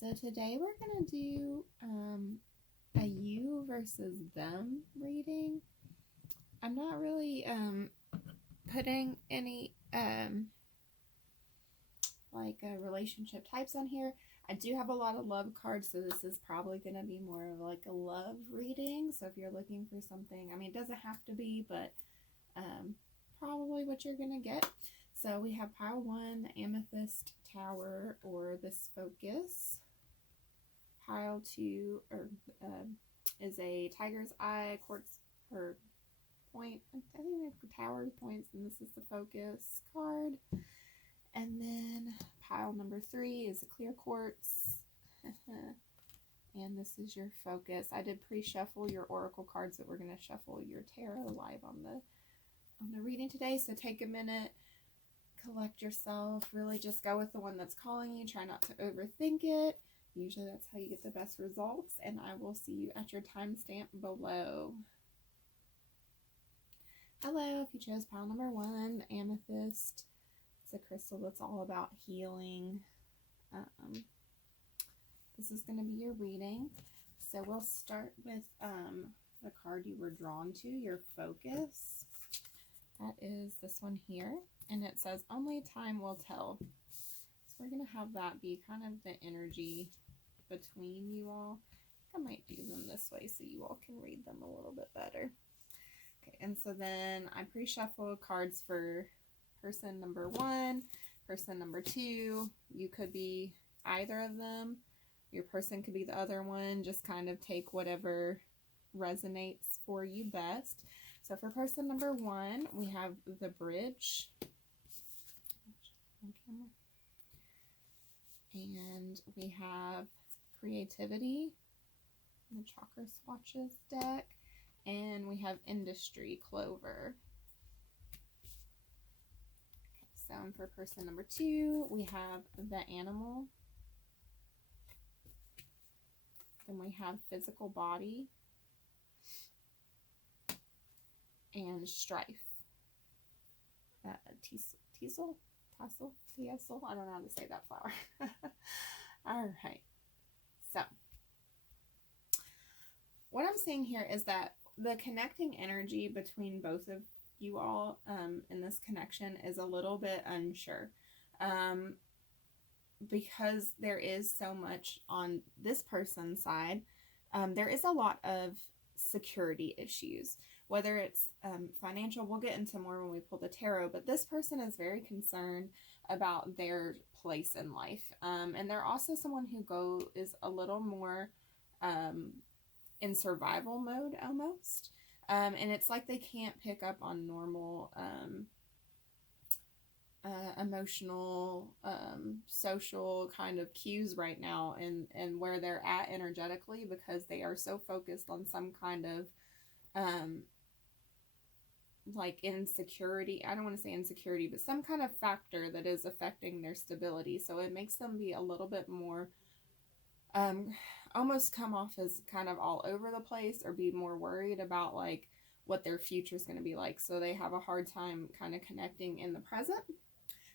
So today we're going to do a you versus them reading. I'm not really putting any relationship types on here. I do have a lot of love cards, so this is probably going to be more of like a love reading. So if you're looking for something, I mean, it doesn't have to be, but probably what you're going to get. So we have pile 1, the amethyst tower, or this focus. Pile 2 is a tiger's eye, quartz, or point. I think they're tower points, and this is the focus card. And then pile number 3 is a clear quartz. And this is your focus. I did pre-shuffle your oracle cards, but we're going to shuffle your tarot live on the reading today. So take a minute, collect yourself, really just go with the one that's calling you. Try not to overthink it. Usually that's how you get the best results, and I will see you at your timestamp below. Hello, if you chose pile number 1, amethyst. It's a crystal that's all about healing. This is going to be your reading. So we'll start with the card you were drawn to, your focus. That is this one here, and it says, only time will tell. So we're going to have that be kind of the energy between you all. I might do them this way so you all can read them a little bit better. Okay, and so then I pre-shuffled cards for person number 1, person number 2. You could be either of them. Your person could be the other one. Just kind of take whatever resonates for you best. So for person number 1, we have the bridge. And we have creativity, the chakra swatches deck, and we have industry, clover. So for person number 2, we have the animal. Then we have physical body and strife. Teasel. I don't know how to say that flower. All right. So what I'm seeing here is that the connecting energy between both of you all in this connection is a little bit unsure. Because there is so much on this person's side, there is a lot of security issues, whether it's financial. We'll get into more when we pull the tarot, but this person is very concerned about their place in life. And they're also someone who is a little more in survival mode almost. And it's like they can't pick up on normal emotional, social kind of cues right now, and where they're at energetically, because they are so focused on some kind of like insecurity. I don't want to say insecurity, but some kind of factor that is affecting their stability. So it makes them be a little bit more almost come off as kind of all over the place, or be more worried about like what their future is going to be like. So they have a hard time kind of connecting in the present.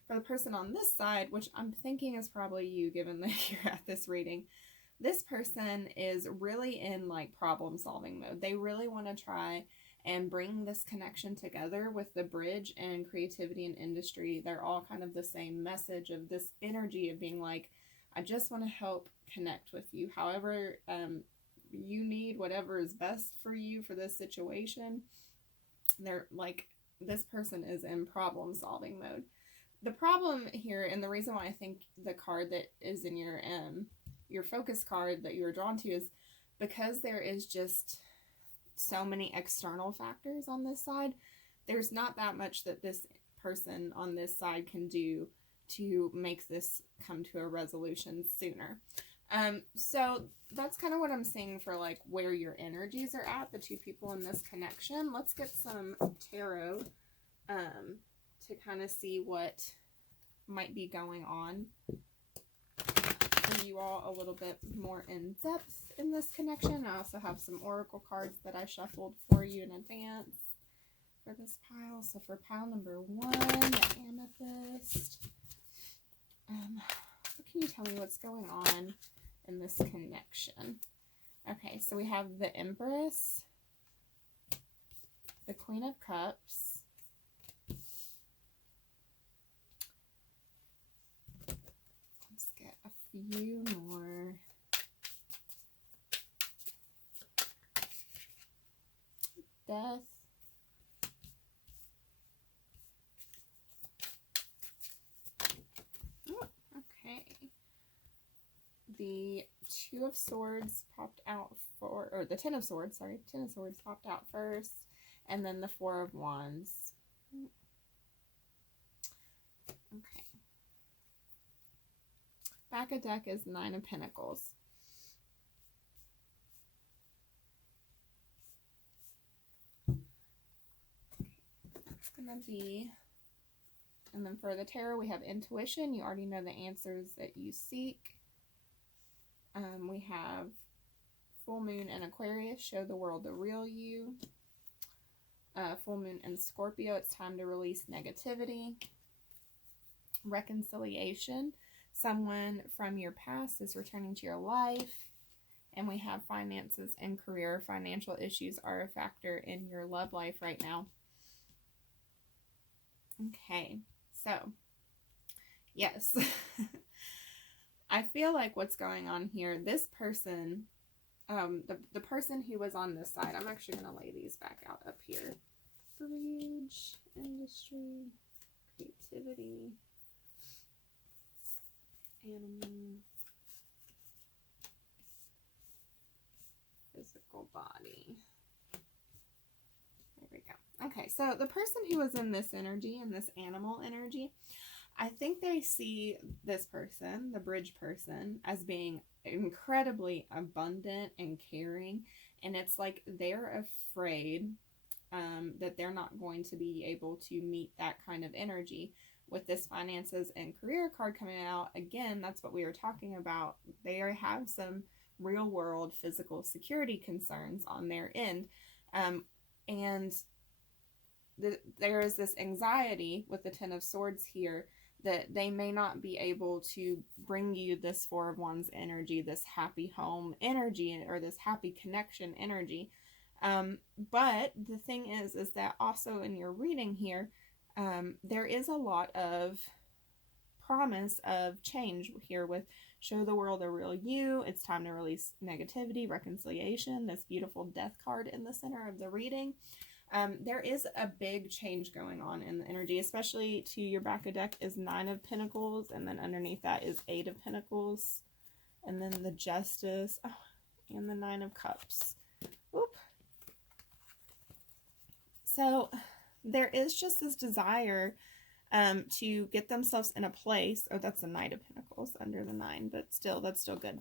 For the person on this side, which I'm thinking is probably you, given that you're at this reading, this person is really in like problem solving mode. They really want to try and bring this connection together with the bridge and creativity and industry. They're all kind of the same message of this energy of being like, I just want to help connect with you. However, you need whatever is best for you for this situation. They're like, this person is in problem solving mode. The problem here, and the reason why I think the card that is in your focus card that you were drawn to, is because there is just so many external factors on this side. There's not that much that this person on this side can do to make this come to a resolution sooner. So that's kind of what I'm seeing for like where your energies are at, the two people in this connection. Let's get some tarot to kind of see what might be going on for you all a little bit more in depth in this connection. I also have some oracle cards that I shuffled for you in advance for this pile. So for pile number 1, the amethyst, what can you tell me what's going on in this connection. Okay, so we have the Empress, the Queen of Cups, let's get a few more. Death, oh, okay. The Two of Swords popped out for, or the Ten of Swords, sorry, Ten of Swords popped out first, and then the Four of Wands. Okay. Back of deck is Nine of Pentacles. That's gonna be, and then for the tarot we have intuition. You already know the answers that you seek. We have full moon in Aquarius, show the world the real you. Full moon in Scorpio, it's time to release negativity. Reconciliation, someone from your past is returning to your life. And we have finances and career. Financial issues are a factor in your love life right now. Okay, so yes. I feel like what's going on here, this person, the person who was on this side, I'm actually going to lay these back out up here. Bridge, industry, creativity, animal, physical body. There we go. Okay, so the person who was in this energy, in this animal energy, I think they see this person, the bridge person, as being incredibly abundant and caring. And it's like they're afraid that they're not going to be able to meet that kind of energy. With this finances and career card coming out, again, that's what we were talking about. They have some real world physical security concerns on their end. And there is this anxiety with the Ten of Swords here that they may not be able to bring you this Four of Wands energy, this happy home energy, or this happy connection energy. But the thing is that also in your reading here, there is a lot of promise of change here with show the world a real you. It's time to release negativity, reconciliation, this beautiful death card in the center of the reading. There is a big change going on in the energy, especially to your back of deck is Nine of Pentacles, and then underneath that is Eight of Pentacles, and then the Justice, and the Nine of Cups. Whoop. So there is just this desire to get themselves in a place. Oh, that's the Knight of Pentacles under the Nine, but still, that's still good.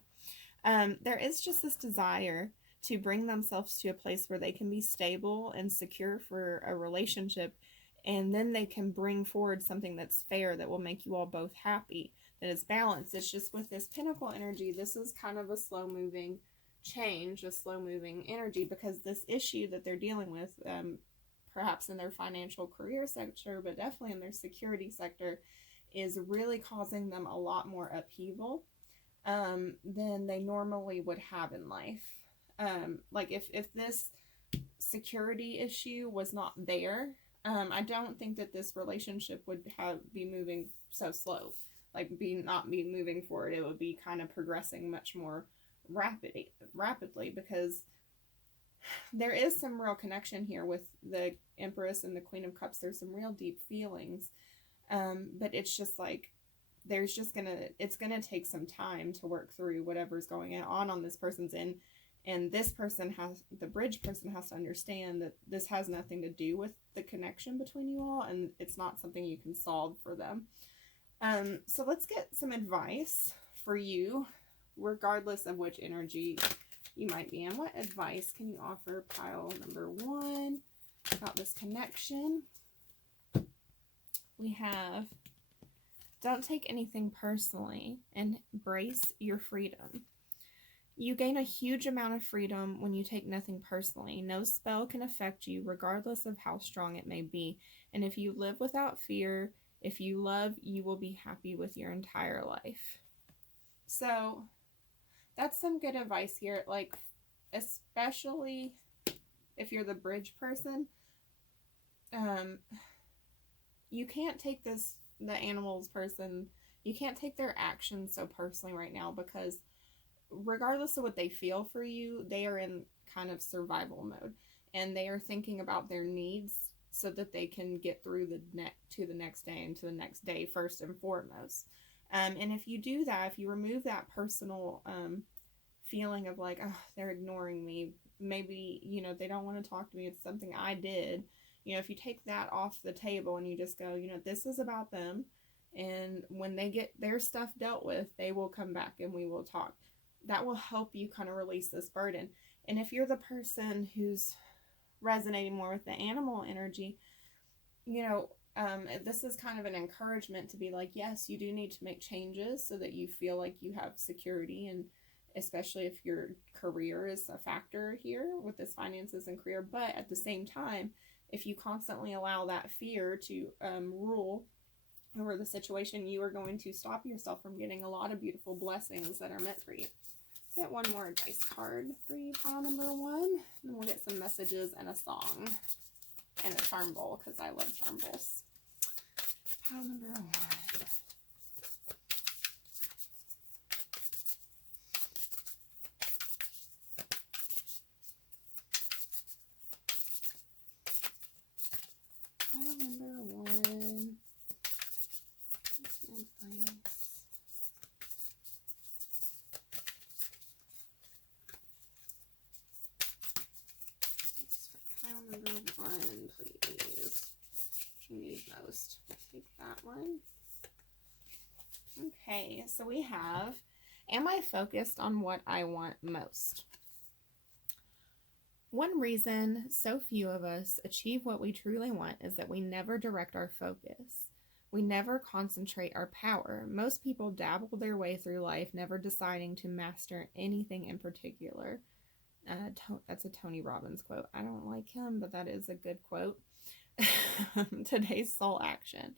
There is just this desire to bring themselves to a place where they can be stable and secure for a relationship, and then they can bring forward something that's fair, that will make you all both happy, that is balanced. It's just with this Pentacle energy, this is kind of a slow-moving change, a slow-moving energy, because this issue that they're dealing with, perhaps in their financial career sector, but definitely in their security sector, is really causing them a lot more upheaval than they normally would have in life. Like if this security issue was not there, I don't think that this relationship would be moving so slow, like not be moving forward. It would be kind of progressing much more rapidly, because there is some real connection here with the Empress and the Queen of Cups. There's some real deep feelings, but it's just like it's gonna take some time to work through whatever's going on this person's end. And this person the bridge person has to understand that this has nothing to do with the connection between you all, and it's not something you can solve for them. So let's get some advice for you, regardless of which energy you might be in. What advice can you offer pile number 1 about this connection? We have, don't take anything personally and embrace your freedom. You gain a huge amount of freedom when you take nothing personally. No spell can affect you, regardless of how strong it may be. And if you live without fear, if you love, you will be happy with your entire life. So that's some good advice here. Like, especially if you're the bridge person, you can't take the animals person, you can't take their actions so personally right now, because regardless of what they feel for you, they are in kind of survival mode, and they are thinking about their needs so that they can get through to the next day and to the next day first and foremost. And if you do that, if you remove that personal feeling of like, oh, they're ignoring me, maybe, they don't want to talk to me, it's something I did, if you take that off the table and you just go, this is about them, and when they get their stuff dealt with, they will come back and we will talk. That will help you kind of release this burden. And if you're the person who's resonating more with the animal energy, this is kind of an encouragement to be like, yes, you do need to make changes so that you feel like you have security, and especially if your career is a factor here with this finances and career. But at the same time, if you constantly allow that fear to rule over the situation, you are going to stop yourself from getting a lot of beautiful blessings that are meant for you. Get one more advice card for you, pile number 1, and we'll get some messages and a song and a charm bowl, because I love charm bowls. Pile number 1. Pile number 1. Advice. Pile number 1, please. You need most. Take that one. Okay, so we have, am I focused on what I want most? One reason so few of us achieve what we truly want is that we never direct our focus. We never concentrate our power. Most people dabble their way through life, never deciding to master anything in particular. That's a Tony Robbins quote. I don't like him, but that is a good quote. Today's soul action.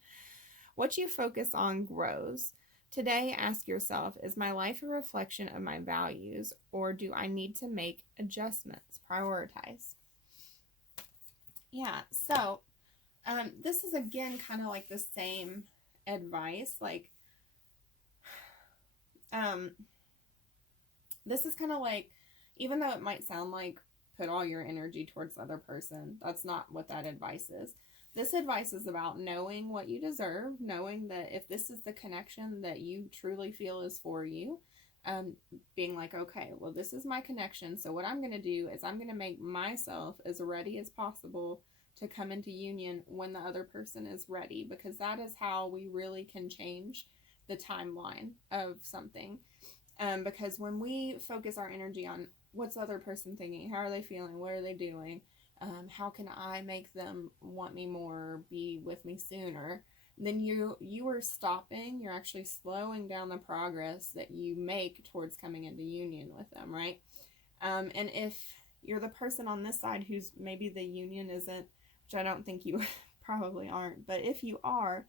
What you focus on grows. Today, ask yourself, is my life a reflection of my values, or do I need to make adjustments? Prioritize. Yeah, so this is again kind of like the same advice. Like, this is kind of like, even though it might sound like put all your energy towards the other person, that's not what that advice is. This advice is about knowing what you deserve, knowing that if this is the connection that you truly feel is for you, being like, okay, well, this is my connection, so what I'm going to do is I'm going to make myself as ready as possible to come into union when the other person is ready, because that is how we really can change the timeline of something. Because when we focus our energy on what's the other person thinking, how are they feeling, what are they doing, how can I make them want me more, be with me sooner, then you are stopping, you're actually slowing down the progress that you make towards coming into union with them, right? And if you're the person on this side who's maybe the union isn't, which I don't think you probably aren't, but if you are,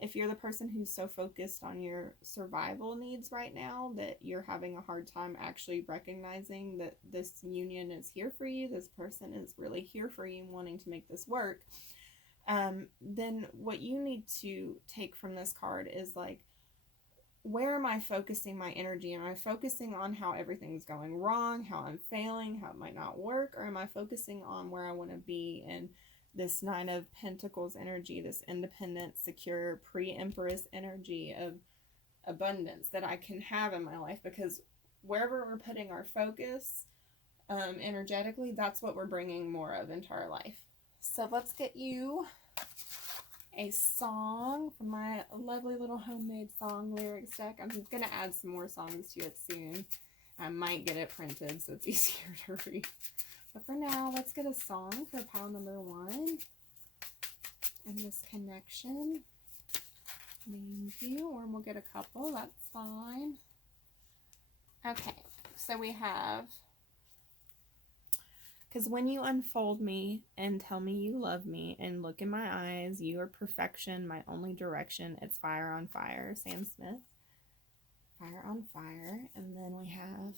if you're the person who's so focused on your survival needs right now that you're having a hard time actually recognizing that this union is here for you, this person is really here for you and wanting to make this work, then what you need to take from this card is like, where am I focusing my energy? Am I focusing on how everything's going wrong, how I'm failing, how it might not work, or am I focusing on where I want to be in this 9 of Pentacles energy, this independent, secure, pre-Empress energy of abundance that I can have in my life? Because wherever we're putting our focus energetically, that's what we're bringing more of into our life. So let's get you a song from my lovely little homemade song lyrics deck. I'm going to add some more songs to it soon. I might get it printed so it's easier to read. But for now, let's get a song for pile number 1 and this connection. Thank you. Or we'll get a couple. That's fine. Okay. So we have, because when you unfold me and tell me you love me and look in my eyes, you are perfection, my only direction. It's fire on fire. Sam Smith. fire on fire. And then we have,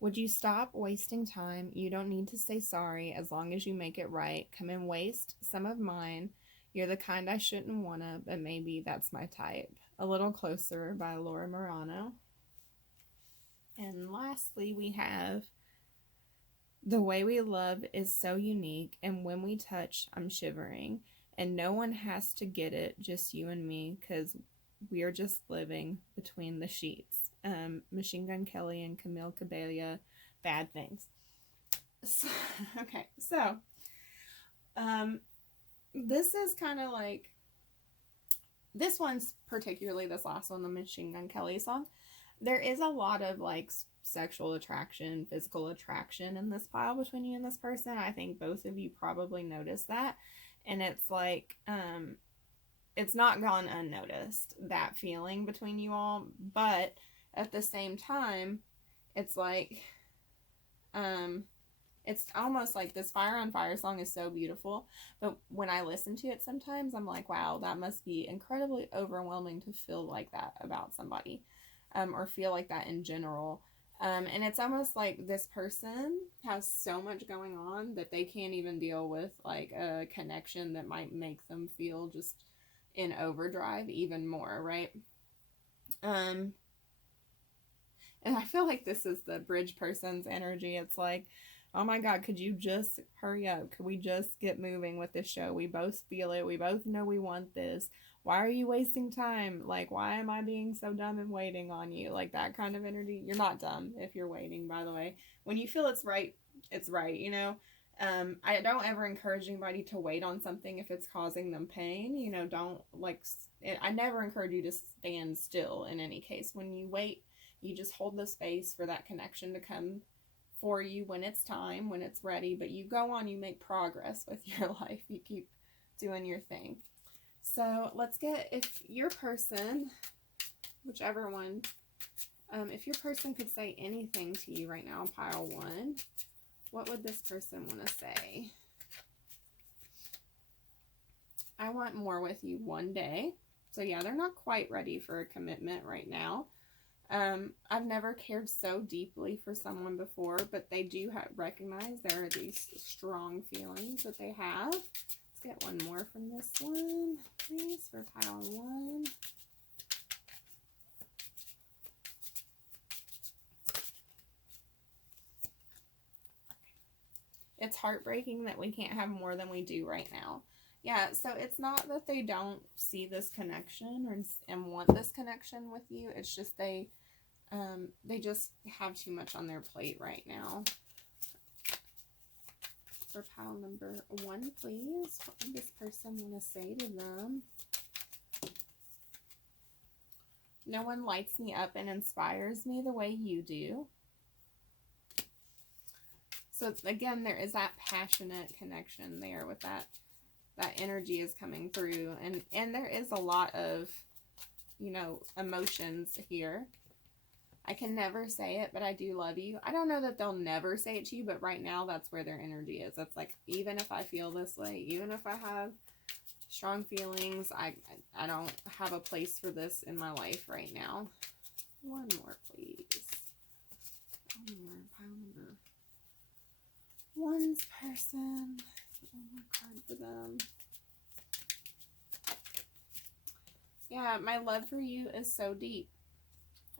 would you stop wasting time? You don't need to say sorry as long as you make it right. Come and waste some of mine. You're the kind I shouldn't wanna, but maybe that's my type. A Little Closer by Laura Morano. And lastly, we have The Way We Love is So Unique, and when we touch, I'm shivering. And no one has to get it, just you and me, because we're just living between the sheets. Machine Gun Kelly and Camille Cabello, Bad Things. So, okay, so this is kind of like, this one's particularly, this last one, the Machine Gun Kelly song. There is a lot of like sexual attraction, physical attraction in this pile between you and this person. I think both of you probably noticed that. And it's like, it's not gone unnoticed, that feeling between you all. But at the same time, it's like, it's almost like this Fire on Fire song is so beautiful, but when I listen to it sometimes, I'm like, wow, that must be incredibly overwhelming to feel like that about somebody, or feel like that in general. And it's almost like this person has so much going on that they can't even deal with like a connection that might make them feel just in overdrive even more, right? And I feel like this is the bridge person's energy. It's like, oh my God, could you just hurry up? Could we just get moving with this show? We both feel it. We both know we want this. Why are you wasting time? Like, why am I being so dumb and waiting on you? Like, that kind of energy. You're not dumb if you're waiting, by the way. When you feel it's right, you know? I don't ever encourage anybody to wait on something if it's causing them pain. You know, don't, like, I never encourage you to stand still in any case. When you wait, you just hold the space for that connection to come for you when it's time, when it's ready. But you go on, you make progress with your life. You keep doing your thing. So let's get, if your person, whichever one, if your person could say anything to you right now, pile one, what would this person want to say? I want more with you one day. So yeah, they're not quite ready for a commitment right now. I've never cared so deeply for someone before, but they do recognize there are these strong feelings that they have. Let's get one more from this one, please, for pile one. It's heartbreaking that we can't have more than we do right now. Yeah, so it's not that they don't see this connection and want this connection with you. It's just they just have too much on their plate right now. For pile number one, please, what would this person want to say to them? No one lights me up and inspires me the way you do. So again, there is that passionate connection there with that energy is coming through, and there is a lot of, you know, emotions here. I can never say it, but I do love you. I don't know that they'll never say it to you, but right now that's where their energy is. That's like, even if I feel this way, even if I have strong feelings, I don't have a place for this in my life right now. One more, please. One more, pile number one's person. One more card for them. Yeah, my love for you is so deep.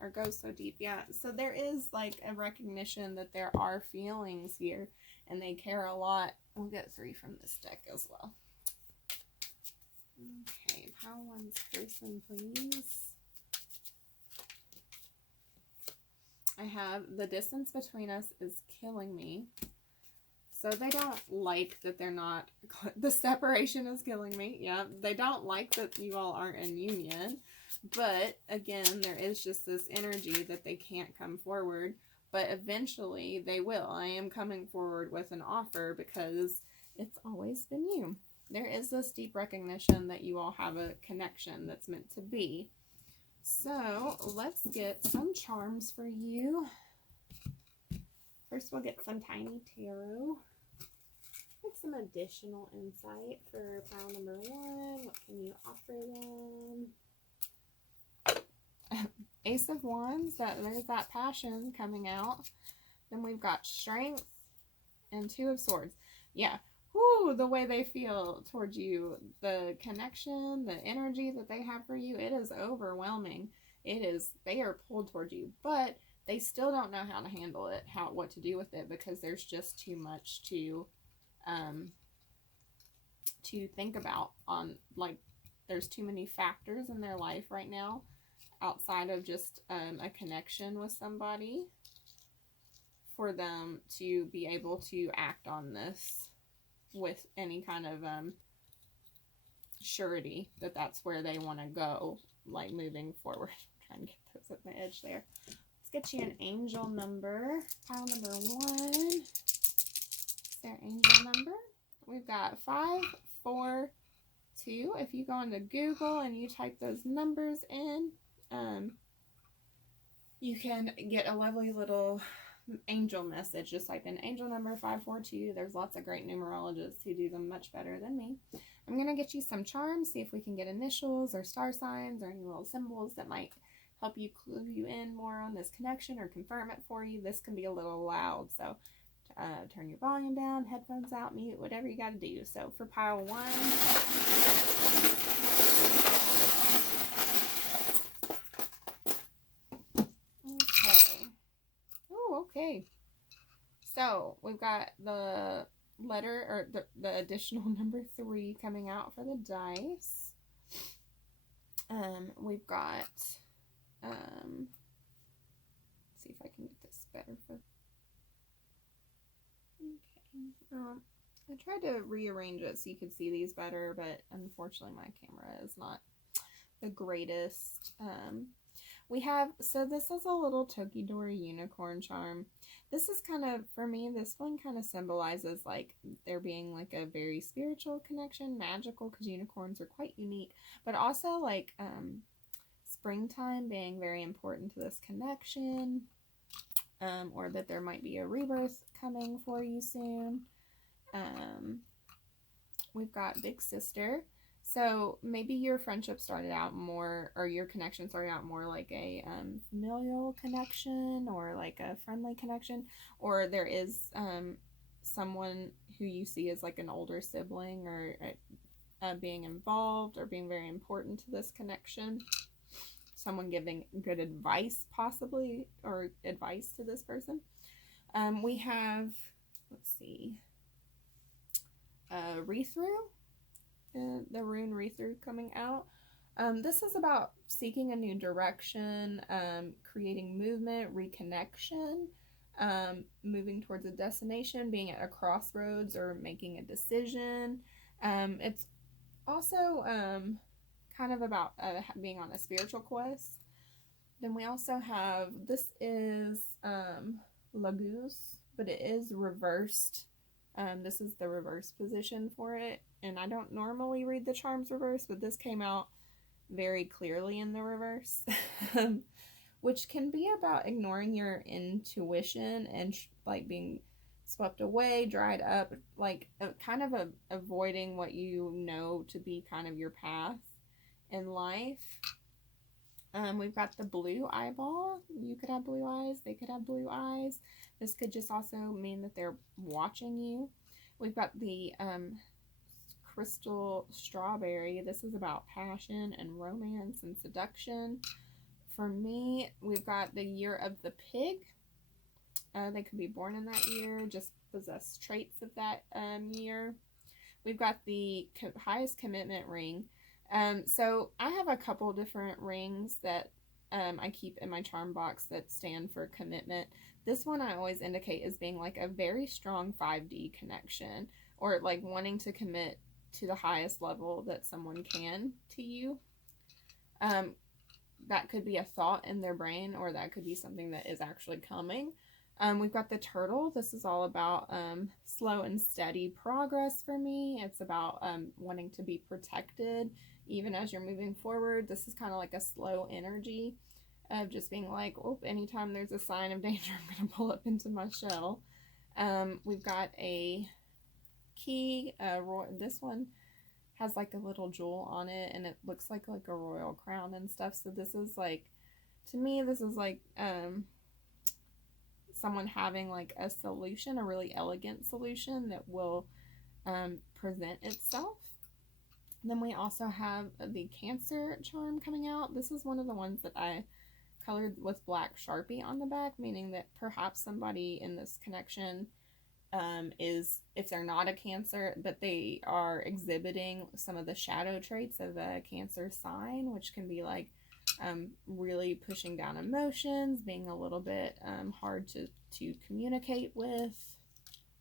Or goes so deep. Yeah, so there is like a recognition that there are feelings here and they care a lot. We'll get three from this deck as well. Okay, pile one's person, please. I have the distance between us is killing me. So they don't like that they're not, the separation is killing me. Yeah, they don't like that you all aren't in union. But again, there is just this energy that they can't come forward. But eventually they will. I am coming forward with an offer because it's always been you. There is this deep recognition that you all have a connection that's meant to be. So let's get some charms for you. First we'll get some tiny tarot. Get some additional insight for pile number one. What can you offer them? Ace of Wands, there's that passion coming out. Then we've got Strength and Two of Swords. Yeah. Whoo, the way they feel towards you, the connection, the energy that they have for you, it is overwhelming. They are pulled towards you, but they still don't know how to handle it, what to do with it, because there's just too much to think about on, like, there's too many factors in their life right now outside of just a connection with somebody for them to be able to act on this with any kind of surety that that's where they want to go, like, moving forward. I'm trying to get those at the edge there. Let's get you an angel number. Pile number 1. Is their angel number? We've got 542. If you go into Google and you type those numbers in, you can get a lovely little angel message. Just type in angel number 542. There's lots of great numerologists who do them much better than me. I'm going to get you some charms, see if we can get initials or star signs or any little symbols that might help you clue you in more on this connection or confirm it for you. This can be a little loud, so turn your volume down, headphones out, mute, whatever you got to do. So for pile 1, okay. Oh, okay. So we've got the letter, or the additional number 3 coming out for the dice. We've got, let's see if I can get this better for, okay. I tried to rearrange it so you could see these better, but unfortunately my camera is not the greatest. We have, so this is a little Tokidori unicorn charm. This is kind of, for me, this one kind of symbolizes, like, there being, like, a very spiritual connection, magical, because unicorns are quite unique, but also, like, springtime being very important to this connection, or that there might be a rebirth coming for you soon. We've got Big Sister. So maybe your friendship started out more, or your connection started out more like a familial connection, or like a friendly connection, or there is someone who you see as like an older sibling, or being involved or being very important to this connection. Someone giving good advice, possibly, or advice to this person. We have, let's see, Rethrough. The rune Rethrough coming out. This is about seeking a new direction, creating movement, reconnection, moving towards a destination, being at a crossroads, or making a decision. It's also kind of about being on a spiritual quest. Then we also have, this is Laguz, but it is reversed. This is the reverse position for it, and I don't normally read the charms reverse, but this came out very clearly in the reverse, which can be about ignoring your intuition and like being swept away, dried up, like kind of avoiding what you know to be kind of your path in life. We've got the blue eyeball. You could have blue eyes. They could have blue eyes. This could just also mean that they're watching you. We've got the crystal strawberry. This is about passion and romance and seduction. For me, we've got the year of the pig. They could be born in that year, just possess traits of that year. We've got the highest commitment ring. So I have a couple different rings that I keep in my charm box that stand for commitment. This one I always indicate as being like a very strong 5D connection, or like wanting to commit to the highest level that someone can to you. That could be a thought in their brain, or that could be something that is actually coming. We've got the turtle. This is all about slow and steady progress for me. It's about wanting to be protected even as you're moving forward. This is kind of like a slow energy of just being like, oh, anytime there's a sign of danger, I'm going to pull up into my shell. We've got a key. This one has like a little jewel on it, and it looks like a royal crown and stuff. So this is like to me, this is like someone having like a solution, a really elegant solution that will present itself. Then we also have the Cancer charm coming out. This is one of the ones that I colored with black Sharpie on the back, meaning that perhaps somebody in this connection is, if they're not a Cancer, but they are exhibiting some of the shadow traits of a Cancer sign, which can be like really pushing down emotions, being a little bit hard to communicate with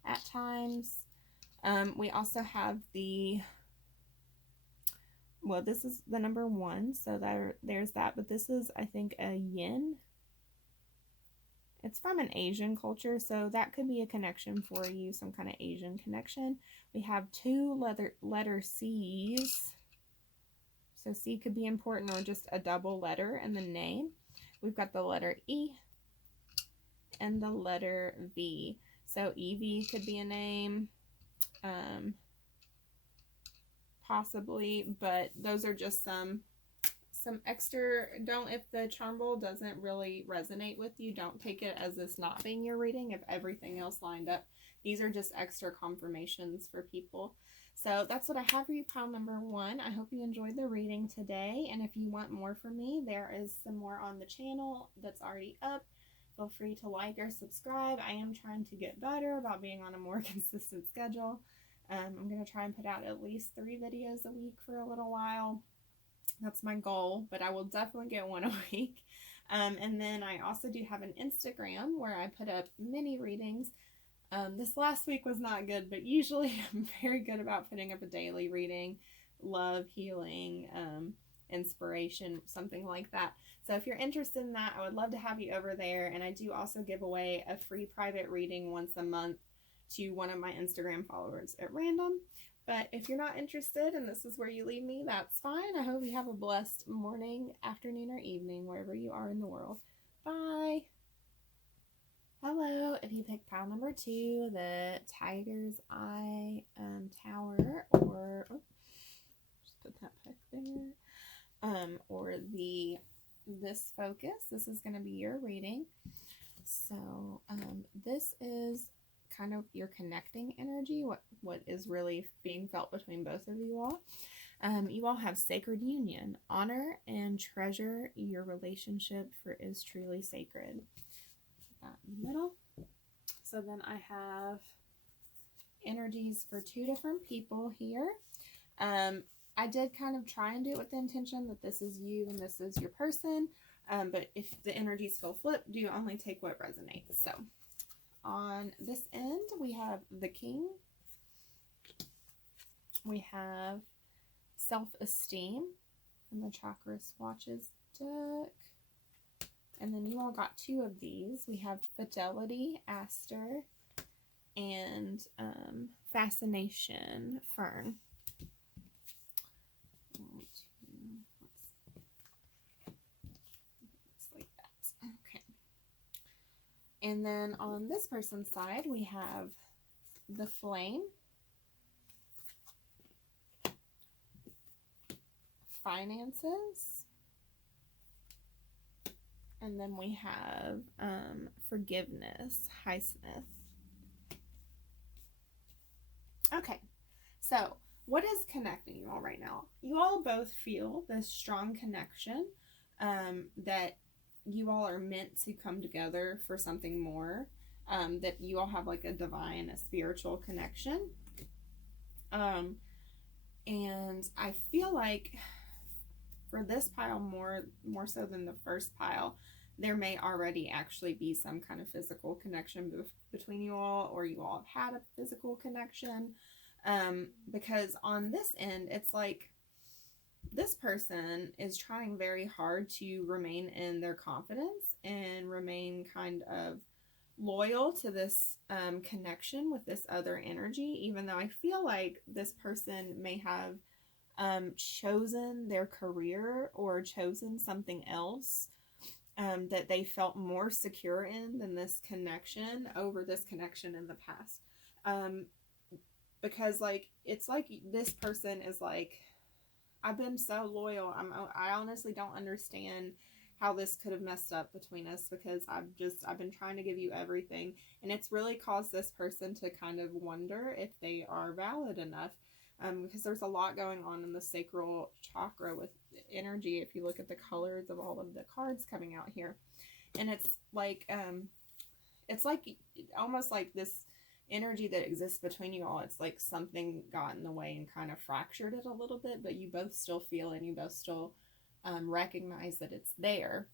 at times. We also have this is the number 1, so there's that, but this is, I think, a yin. It's from an Asian culture, so that could be a connection for you, some kind of Asian connection. We have 2 letter C's. So C could be important, or just a double letter in the name. We've got the letter E and the letter V. So Evie could be a name, possibly, but those are just some extra. If the charm bowl doesn't really resonate with you, don't take it as this not being your reading. If everything else lined up, these are just extra confirmations for people. So that's what I have for you, pile number 1. I hope you enjoyed the reading today, and if you want more from me, there is some more on the channel that's already up. Feel free to like or subscribe. I am trying to get better about being on a more consistent schedule. I'm going to try and put out at least 3 videos a week for a little while. That's my goal, but I will definitely get 1 a week. And then I also do have an Instagram where I put up mini readings. This last week was not good, but usually I'm very good about putting up a daily reading, love, healing, inspiration, something like that. So if you're interested in that, I would love to have you over there. And I do also give away a free private reading once a month to one of my Instagram followers at random. But if you're not interested and this is where you leave me, that's fine. I hope you have a blessed morning, afternoon, or evening, wherever you are in the world. Bye. Hello. If you picked pile number 2, the Tiger's Eye Tower, or just put that back there, or this focus, this is going to be your reading. So this is kind of your connecting energy, what is really being felt between both of you all. You all have sacred union. Honor and treasure your relationship, for it is truly sacred. Put that in the middle. So then I have energies for 2 different people here. I did kind of try and do it with the intention that this is you and this is your person. But if the energies feel flipped, do only take what resonates. So on this end, we have the King. We have self-esteem and the chakra swatches deck. And then you all got 2 of these. We have fidelity, aster, and fascination, fern. And then on this person's side, we have the flame, finances, and then we have forgiveness, Highsmith. Okay, so what is connecting you all right now? You all both feel this strong connection that you all are meant to come together for something more, that you all have like a divine, a spiritual connection. And I feel like for this pile more so than the first pile, there may already actually be some kind of physical connection between you all, or you all have had a physical connection, because on this end, it's like this person is trying very hard to remain in their confidence and remain kind of loyal to this connection with this other energy, even though I feel like this person may have chosen their career or chosen something else that they felt more secure in than this connection over this connection in the past. Because like, it's like this person is like, I've been so loyal. I honestly don't understand how this could have messed up between us, because I've been trying to give you everything, and it's really caused this person to kind of wonder if they are valid enough, because there's a lot going on in the sacral chakra with energy. If you look at the colors of all of the cards coming out here, and it's like almost like this energy that exists between you all. It's like something got in the way and kind of fractured it a little bit, but you both still feel it, and you both still recognize that it's there,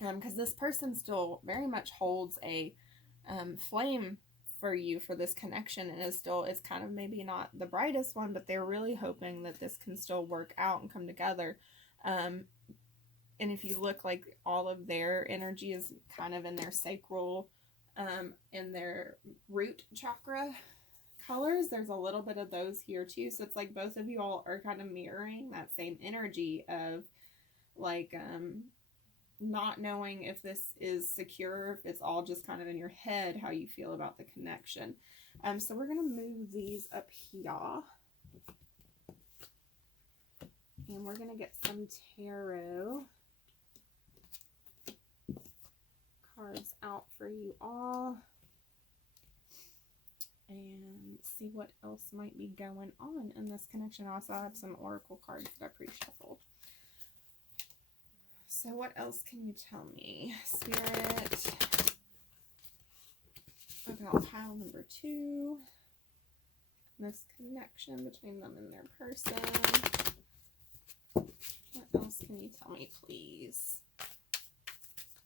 because this person still very much holds a flame for you, for this connection, and it's kind of maybe not the brightest one, but they're really hoping that this can still work out and come together. And if you look, like, all of their energy is kind of in their sacral, in their root chakra colors. There's a little bit of those here too. So it's like both of you all are kind of mirroring that same energy of, like, not knowing if this is secure, if it's all just kind of in your head, how you feel about the connection. So we're going to move these up here. And we're going to get some tarot cards out for you all. And see what else might be going on in this connection. Also, I have some oracle cards that I pre-shuffled. So what else can you tell me, Spirit, about pile number 2? This connection between them and their person. What else can you tell me, please?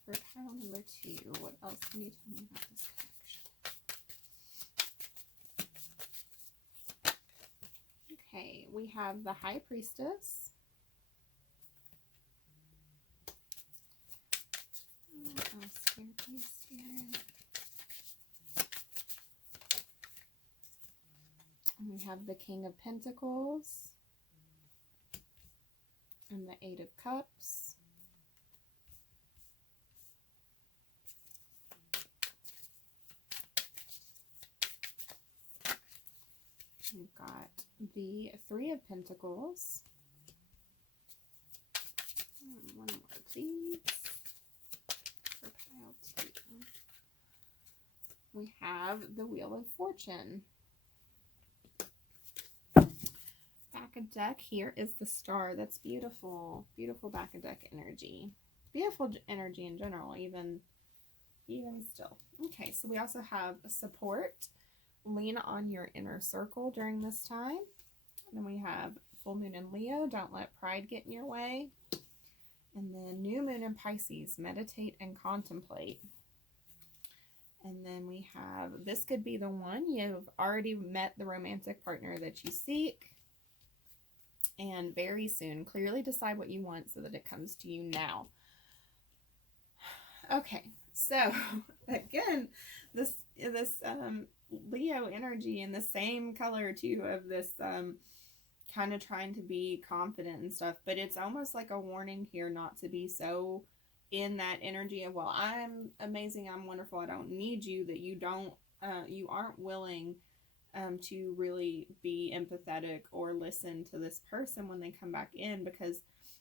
For pile number 2, what else can you tell me about this connection? Okay, we have the High Priestess. What else here, please, Spirit? And we have the King of Pentacles and the Eight of Cups. We've got the Three of Pentacles. One more, please. For pile 2. We have the Wheel of Fortune. Back of deck here is the Star. That's beautiful. Beautiful back of deck energy. Beautiful energy in general, even still. Okay, so we also have support. Lean on your inner circle during this time. And then we have full moon in Leo. Don't let pride get in your way. And then new moon in Pisces. Meditate and contemplate. And then we have, this could be the one. You've already met the romantic partner that you seek. And very soon, clearly decide what you want so that it comes to you now. Okay, so again, this Leo energy in the same color too of this kind of trying to be confident and stuff, but it's almost like a warning here not to be so in that energy of, well, I'm amazing, I'm wonderful, I don't need you, that you aren't willing to really be empathetic or listen to this person when they come back in, because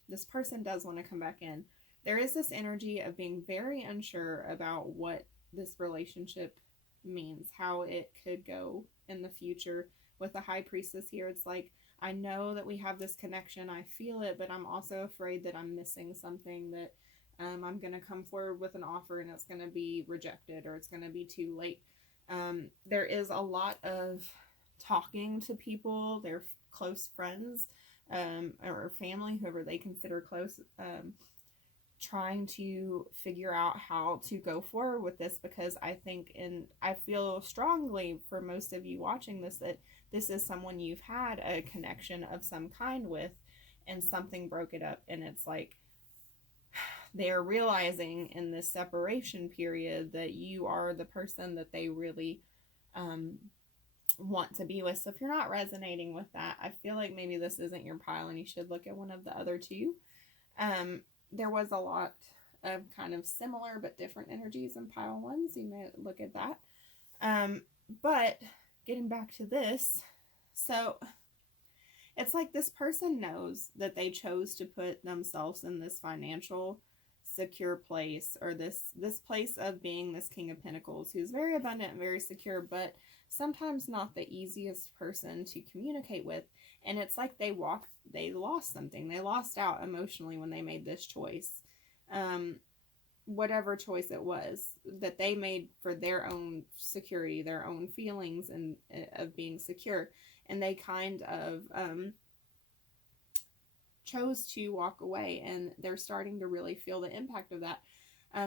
this person does want to come back in. There is this energy of being very unsure about what this relationship means, how it could go in the future. With the High Priestess here, it's like, I know that we have this connection, I feel it, but I'm also afraid that I'm missing something, that I'm going to come forward with an offer and it's going to be rejected, or it's going to be too late. There is a lot of talking to people, their close friends, or family, whoever they consider close, trying to figure out how to go forward with this, because I think, and I feel strongly for most of you watching this, that this is someone you've had a connection of some kind with, and something broke it up, and it's like they're realizing in this separation period that you are the person that they really want to be with. So if you're not resonating with that, I feel like maybe this isn't your pile and you should look at one of the other two. There was a lot of kind of similar but different energies in pile 1, so you may look at that. But getting back to this, so it's like this person knows that they chose to put themselves in this financial secure place, or this place of being this King of Pentacles who's very abundant and very secure, but sometimes not the easiest person to communicate with. And it's like they lost something. They lost out emotionally when they made this choice. Whatever choice it was that they made for their own security, their own feelings and of being secure. And they kind of chose to walk away, and they're starting to really feel the impact of that,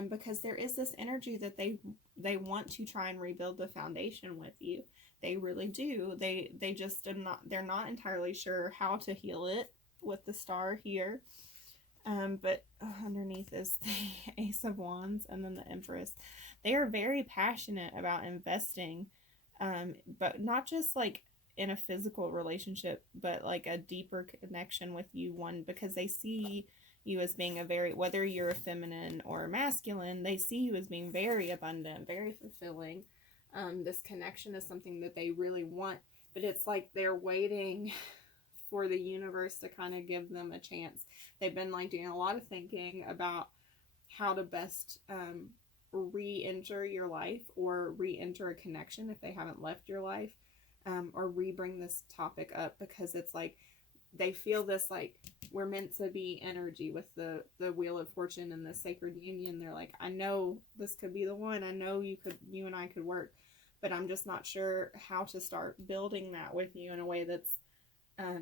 because there is this energy that they want to try and rebuild the foundation with you. They really do. They just they're not entirely sure how to heal it with the star here. But underneath is the Ace of Wands and then the Empress. They are very passionate about investing, but not just like in a physical relationship, but like a deeper connection with you, one, because they see you as being whether you're a feminine or masculine, they see you as being very abundant, very fulfilling. This connection is something that they really want, but it's like they're waiting for the universe to kind of give them a chance. They've been like doing a lot of thinking about how to best re-enter your life, or re-enter a connection if they haven't left your life, or re-bring this topic up, because it's like they feel this like we're meant to be energy with the Wheel of Fortune and the sacred union. They're like, I know this could be the one. I know you and I could work, but I'm just not sure how to start building that with you in a way that's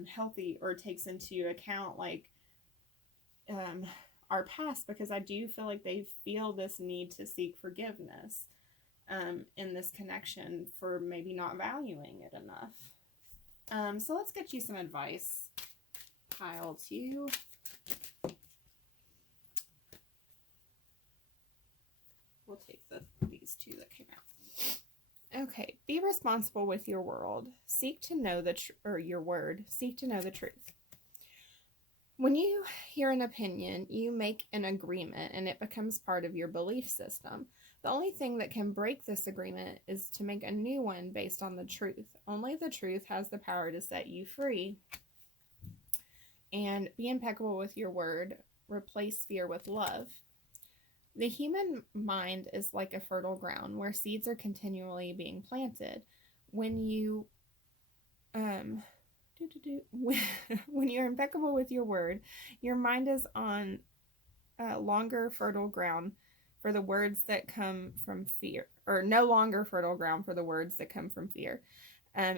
healthy, or takes into account like our past, because I do feel like they feel this need to seek forgiveness in this connection for maybe not valuing it enough. So let's get you some advice, pile 2. We'll take these 2 that came out. Okay, be responsible with your world. Seek to know your word. Seek to know the truth. When you hear an opinion, you make an agreement, and it becomes part of your belief system. The only thing that can break this agreement is to make a new one based on the truth. Only the truth has the power to set you free. And be impeccable with your word. Replace fear with love. The human mind is like a fertile ground where seeds are continually being planted. When you when you're impeccable with your word, your mind is on longer fertile ground for the words that come from fear, or no longer fertile ground for the words that come from fear.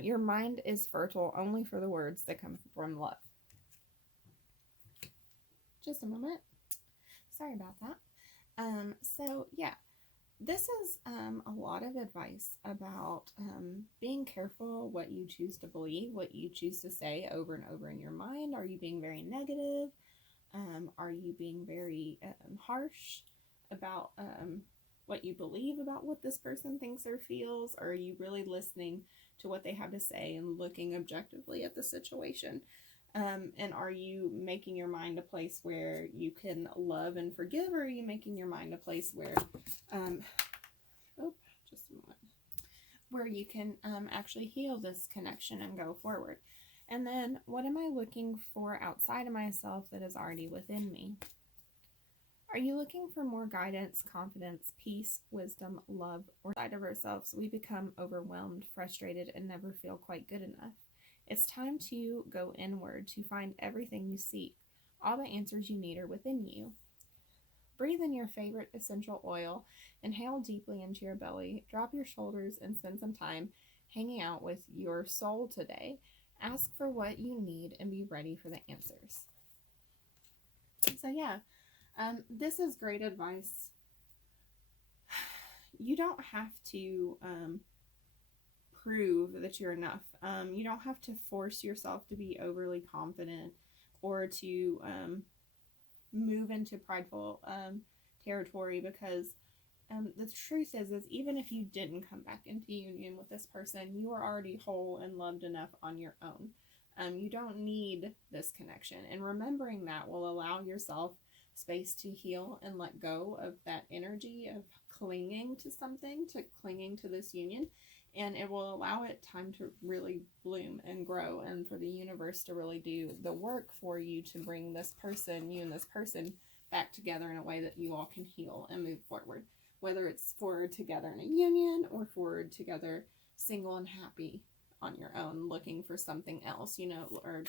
Your mind is fertile only for the words that come from love. Just a moment. Sorry about that. So yeah, this is a lot of advice about being careful what you choose to believe, what you choose to say over and over in your mind. Are you being very negative? Are you being very harsh about what you believe about what this person thinks or feels? Or are you really listening to what they have to say and looking objectively at the situation? And are you making your mind a place where you can love and forgive, or are you making your mind a place where, just a moment, where you can actually heal this connection and go forward? And then, what am I looking for outside of myself that is already within me? Are you looking for more guidance, confidence, peace, wisdom, love, or outside of ourselves? We become overwhelmed, frustrated, and never feel quite good enough. It's time to go inward to find everything you seek. All the answers you need are within you. Breathe in your favorite essential oil, inhale deeply into your belly, drop your shoulders, and spend some time hanging out with your soul today. Ask for what you need and be ready for the answers. So yeah, this is great advice. You don't have to prove that you're enough. You don't have to force yourself to be overly confident, or to move into prideful territory, because the truth is even if you didn't come back into union with this person, you are already whole and loved enough on your own. You don't need this connection, and remembering that will allow yourself space to heal and let go of that energy of clinging to something, to clinging to this union, and it will allow it time to really bloom and grow, and for the universe to really do the work for you to bring this person, you and this person, back together in a way that you all can heal and move forward. Whether it's forward together in a union or forward together single and happy on your own, looking for something else, you know, or,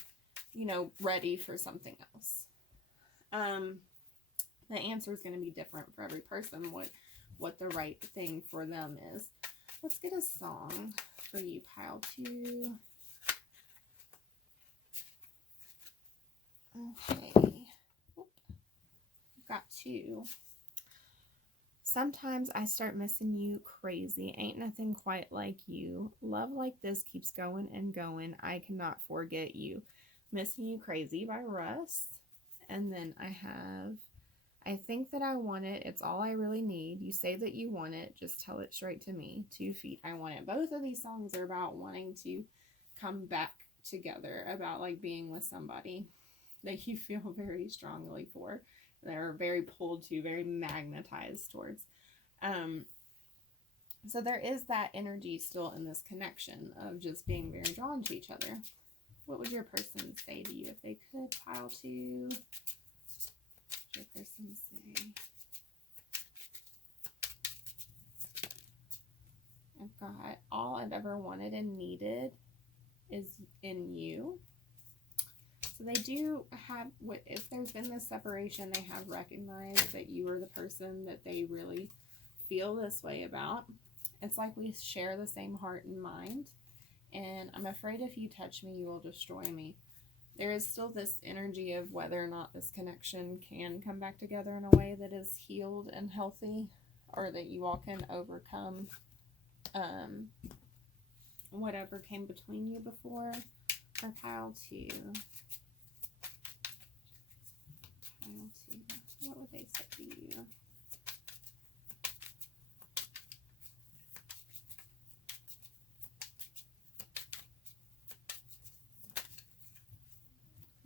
you know, ready for something else. The answer is going to be different for every person, what the right thing for them is. Let's get a song for you, pile 2. Okay. Got 2. Sometimes I start missing you crazy. Ain't nothing quite like you. Love like this keeps going and going. I cannot forget you. Missing You Crazy by Russ. And then I think that I want it. It's all I really need. You say that you want it. Just tell it straight to me. 2 feet. I want it. Both of these songs are about wanting to come back together, about like being with somebody that you feel very strongly for. They're very pulled to, very magnetized towards. So there is that energy still in this connection of just being very drawn to each other. What would your person say to you if they could? Pile 2. What would your person say? I've got all I've ever wanted and needed is in you. So they do have, if there's been this separation, they have recognized that you are the person that they really feel this way about. It's like we share the same heart and mind. And I'm afraid if you touch me, you will destroy me. There is still this energy of whether or not this connection can come back together in a way that is healed and healthy, or that you all can overcome whatever came between you before. For pile 2. What would they say to you?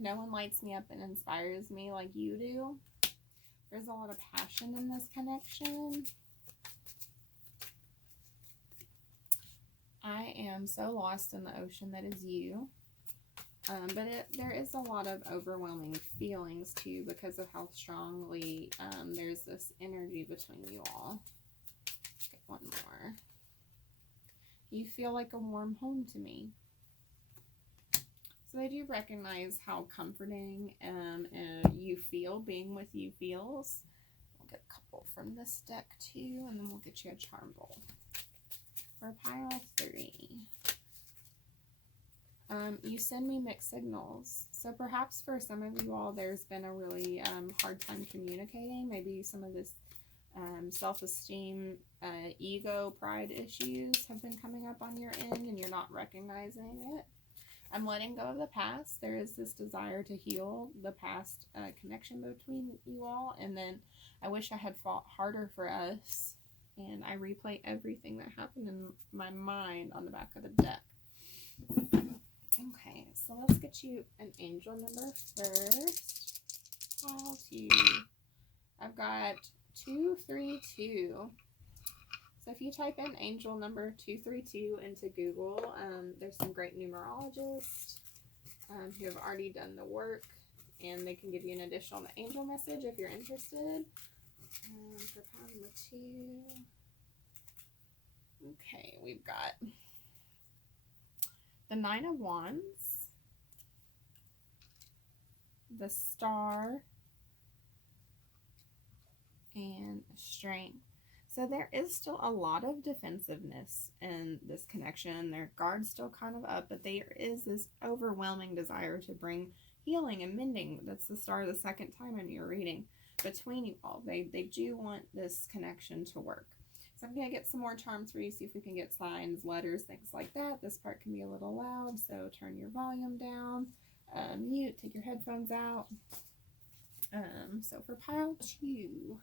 No one lights me up and inspires me like you do. There's a lot of passion in this connection. I am so lost in the ocean that is you. But there is a lot of overwhelming feelings too, because of how strongly there's this energy between you all. Let's get one more. You feel like a warm home to me. So they do recognize how comforting you feel, being with you feels. We'll get a couple from this deck too, and then we'll get you a charm bowl. For pile 3. You send me mixed signals. So perhaps for some of you all, there's been a really hard time communicating. Maybe some of this self-esteem, ego, pride issues have been coming up on your end and you're not recognizing it. I'm letting go of the past. There is this desire to heal the past connection between you all. And then I wish I had fought harder for us. And I replay everything that happened in my mind on the back of the deck. Okay, so let's get you an angel number first. Pile 2. I've got 232. So if you type in angel number 232 into Google, there's some great numerologists who have already done the work, and they can give you an additional angel message if you're interested. For pile number 2. Okay, we've got the 9 of Wands, the Star, and Strength. So there is still a lot of defensiveness in this connection. Their guard's still kind of up, but there is this overwhelming desire to bring healing and mending. That's the Star the second time in your reading between you all. They do want this connection to work. So I'm going to get some more charms for you, see if we can get signs, letters, things like that. This part can be a little loud, so turn your volume down, mute, take your headphones out. So for pile 2.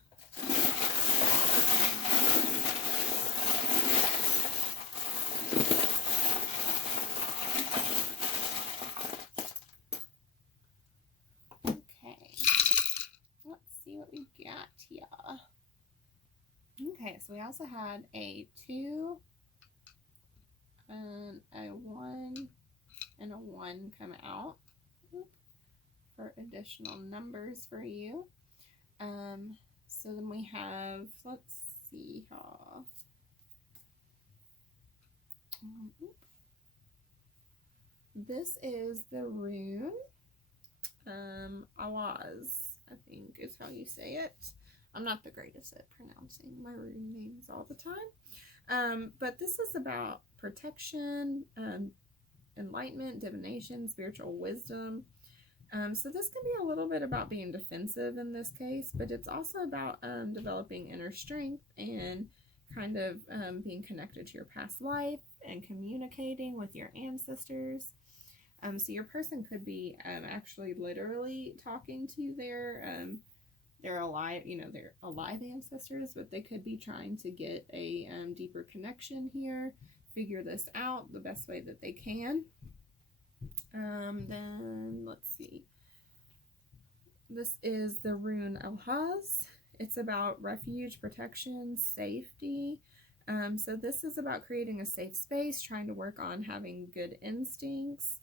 Okay, let's see what we got here. Okay, so we also had a 2, and a 1, and a 1 come out for additional numbers for you. So then we have, let's see, this is the rune, Awaz, I think is how you say it. I'm not the greatest at pronouncing my rune names all the time. But this is about protection, enlightenment, divination, spiritual wisdom. So this can be a little bit about being defensive in this case, but it's also about developing inner strength and kind of being connected to your past life and communicating with your ancestors. So your person could be actually literally talking to their alive, their alive ancestors, but they could be trying to get a deeper connection here, figure this out the best way that they can. Then let's see. This is the rune Elhaz. It's about refuge, protection, safety. So this is about creating a safe space, trying to work on having good instincts,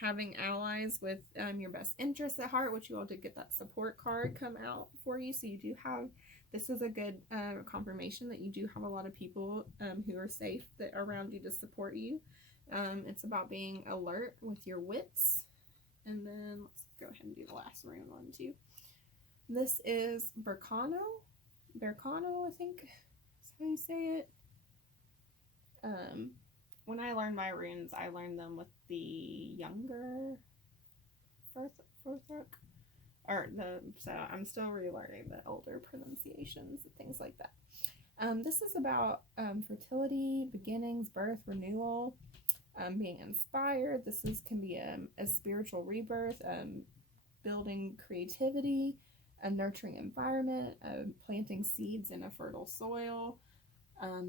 having allies with your best interests at heart, which you all did get that support card come out for you. So you do have, this is a good confirmation that you do have a lot of people who are safe that are around you to support you. It's about being alert with your wits. And then let's go ahead and do the last rune one too. This is Berkano, I think is how you say it. When I learned my runes, I learned them with the younger Forthrook, so I'm still relearning the older pronunciations and things like that. This is about fertility, beginnings, birth, renewal, being inspired. This can be a spiritual rebirth, building creativity, a nurturing environment, planting seeds in a fertile soil.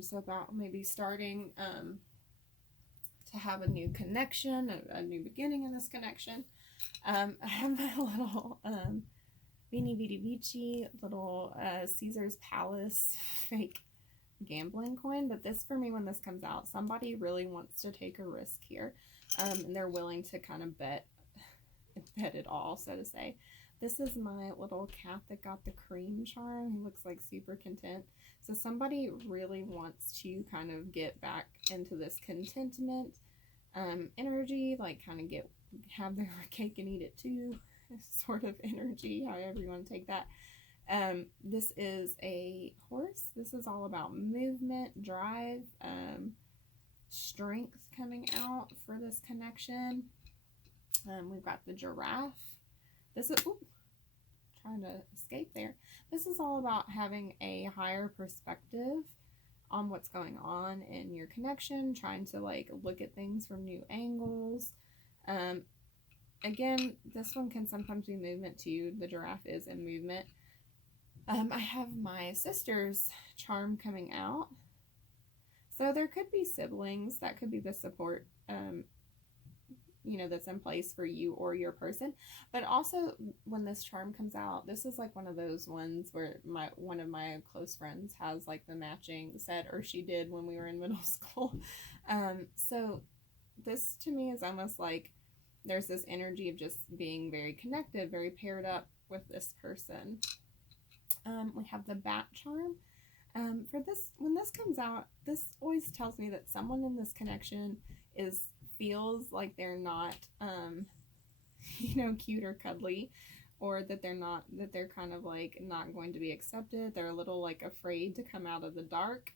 So about maybe starting to have a new connection, a new beginning in this connection. I have my little Vini Vidi Vici, little Caesar's Palace fake gambling coin, but this for me, when this comes out, somebody really wants to take a risk here, and they're willing to kind of bet it all, so to say. This is my little cat that got the cream charm. He looks like super content. So somebody really wants to kind of get back into this contentment energy, like kind of have their cake and eat it too sort of energy, however you want to take that. This is a horse. This is all about movement, drive, strength coming out for this connection. We've got the giraffe. This is, trying to escape there. This is all about having a higher perspective on what's going on in your connection, trying to like look at things from new angles. Again, this one can sometimes be movement too. The giraffe is in movement. I have my sister's charm coming out. So there could be siblings. That could be the support, that's in place for you or your person. But also when this charm comes out, this is like one of those ones where one of my close friends has like the matching set, or she did when we were in middle school. So this to me is almost like there's this energy of just being very connected, very paired up with this person. We have the bat charm. For this, when this comes out, this always tells me that someone in this connection feels like they're not, cute or cuddly, or that they're kind of like not going to be accepted. They're a little like afraid to come out of the dark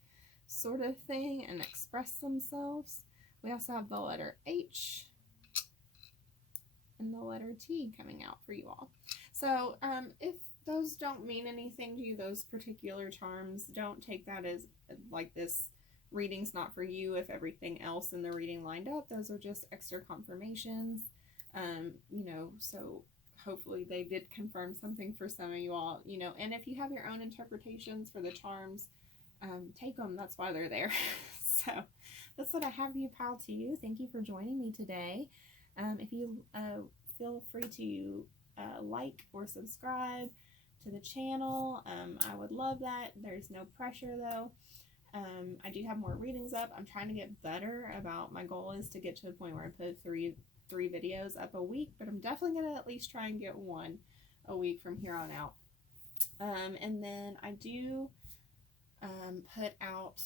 sort of thing and express themselves. We also have the letter H and the letter T coming out for you all. So if those don't mean anything to you, those particular charms, don't take that as like this reading's not for you if everything else in the reading lined up. Those are just extra confirmations. So hopefully they did confirm something for some of you all, and if you have your own interpretations for the charms, take them. That's why they're there. So that's what I have for you, pal, to you. Thank you for joining me today. If you feel free to like or subscribe to the channel, I would love that. There's no pressure though. I do have more readings up. I'm trying to get better about, my goal is to get to a point where I put three videos up a week, but I'm definitely going to at least try and get one a week from here on out. And then I do put out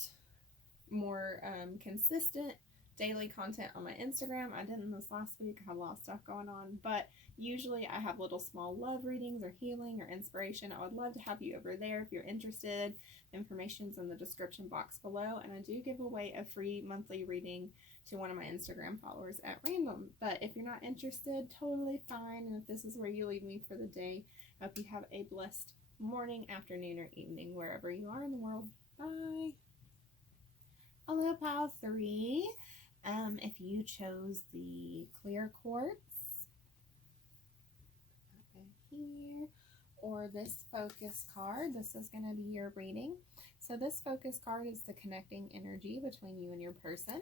more consistent daily content on my Instagram. I didn't this last week. I had a lot of stuff going on, but usually I have little small love readings or healing or inspiration. I would love to have you over there if you're interested. Information's in the description box below, and I do give away a free monthly reading to one of my Instagram followers at random. But if you're not interested, totally fine. And if this is where you leave me for the day, I hope you have a blessed morning, afternoon, or evening wherever you are in the world. Bye. Hello, pile 3. If you chose the clear quartz here, or this focus card, this is going to be your reading. So this focus card is the connecting energy between you and your person.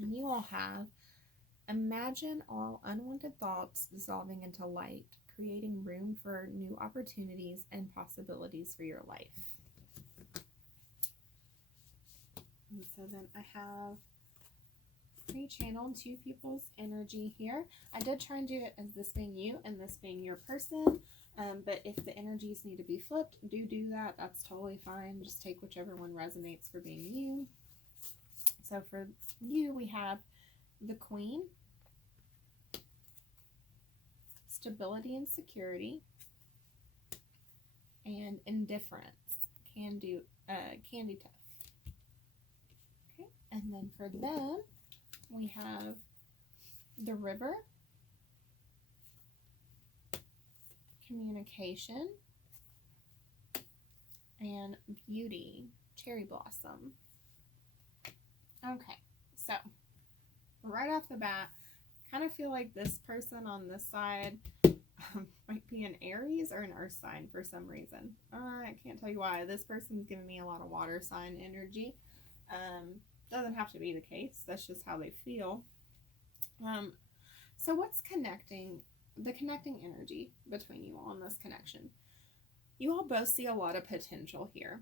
And you all have, imagine all unwanted thoughts dissolving into light, creating room for new opportunities and possibilities for your life. And so then I have pre-channeled 2 people's energy here. I did try and do it as this being you and this being your person, but if the energies need to be flipped, do that. That's totally fine. Just take whichever one resonates for being you. So for you, we have the Queen, stability and security, and indifference, can do tough. Okay, and then for them, we have the River, communication, and beauty, cherry blossom. Okay, so right off the bat, kind of feel like this person on this side might be an Aries or an Earth sign for some reason. I can't tell you why. This person's giving me a lot of water sign energy. Doesn't have to be the case. That's just how they feel. So what's connecting, the connecting energy between you all in this connection? You all both see a lot of potential here.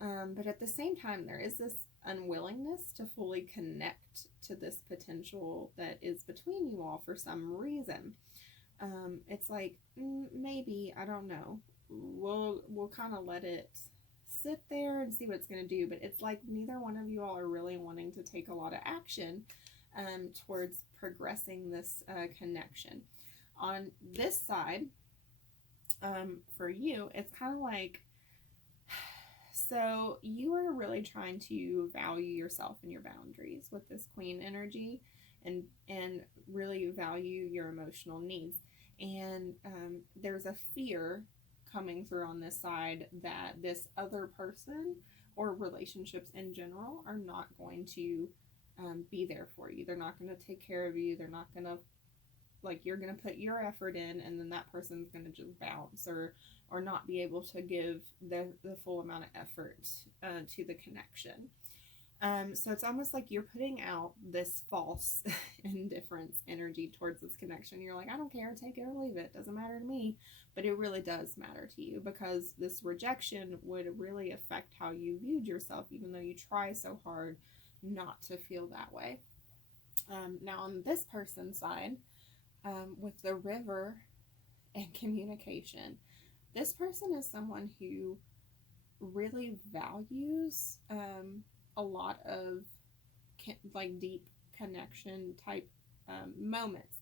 But at the same time, there is this unwillingness to fully connect to this potential that is between you all for some reason. It's like, maybe, I don't know. We'll kind of let it sit there and see what it's going to do, but it's like neither one of you all are really wanting to take a lot of action towards progressing this connection. On this side, for you, it's kind of like, so you are really trying to value yourself and your boundaries with this Queen energy, and really value your emotional needs. And there's a fear coming through on this side that this other person or relationships in general are not going to be there for you. They're not going to take care of you. They're not going to, like, you're going to put your effort in, and then that person's going to just bounce or not be able to give the full amount of effort to the connection. So it's almost like you're putting out this false indifference energy towards this connection. You're like, I don't care, take it or leave it, doesn't matter to me. But it really does matter to you, because this rejection would really affect how you viewed yourself, even though you try so hard not to feel that way. Now on this person's side, with the River and communication, this person is someone who really values a lot of like deep connection type moments.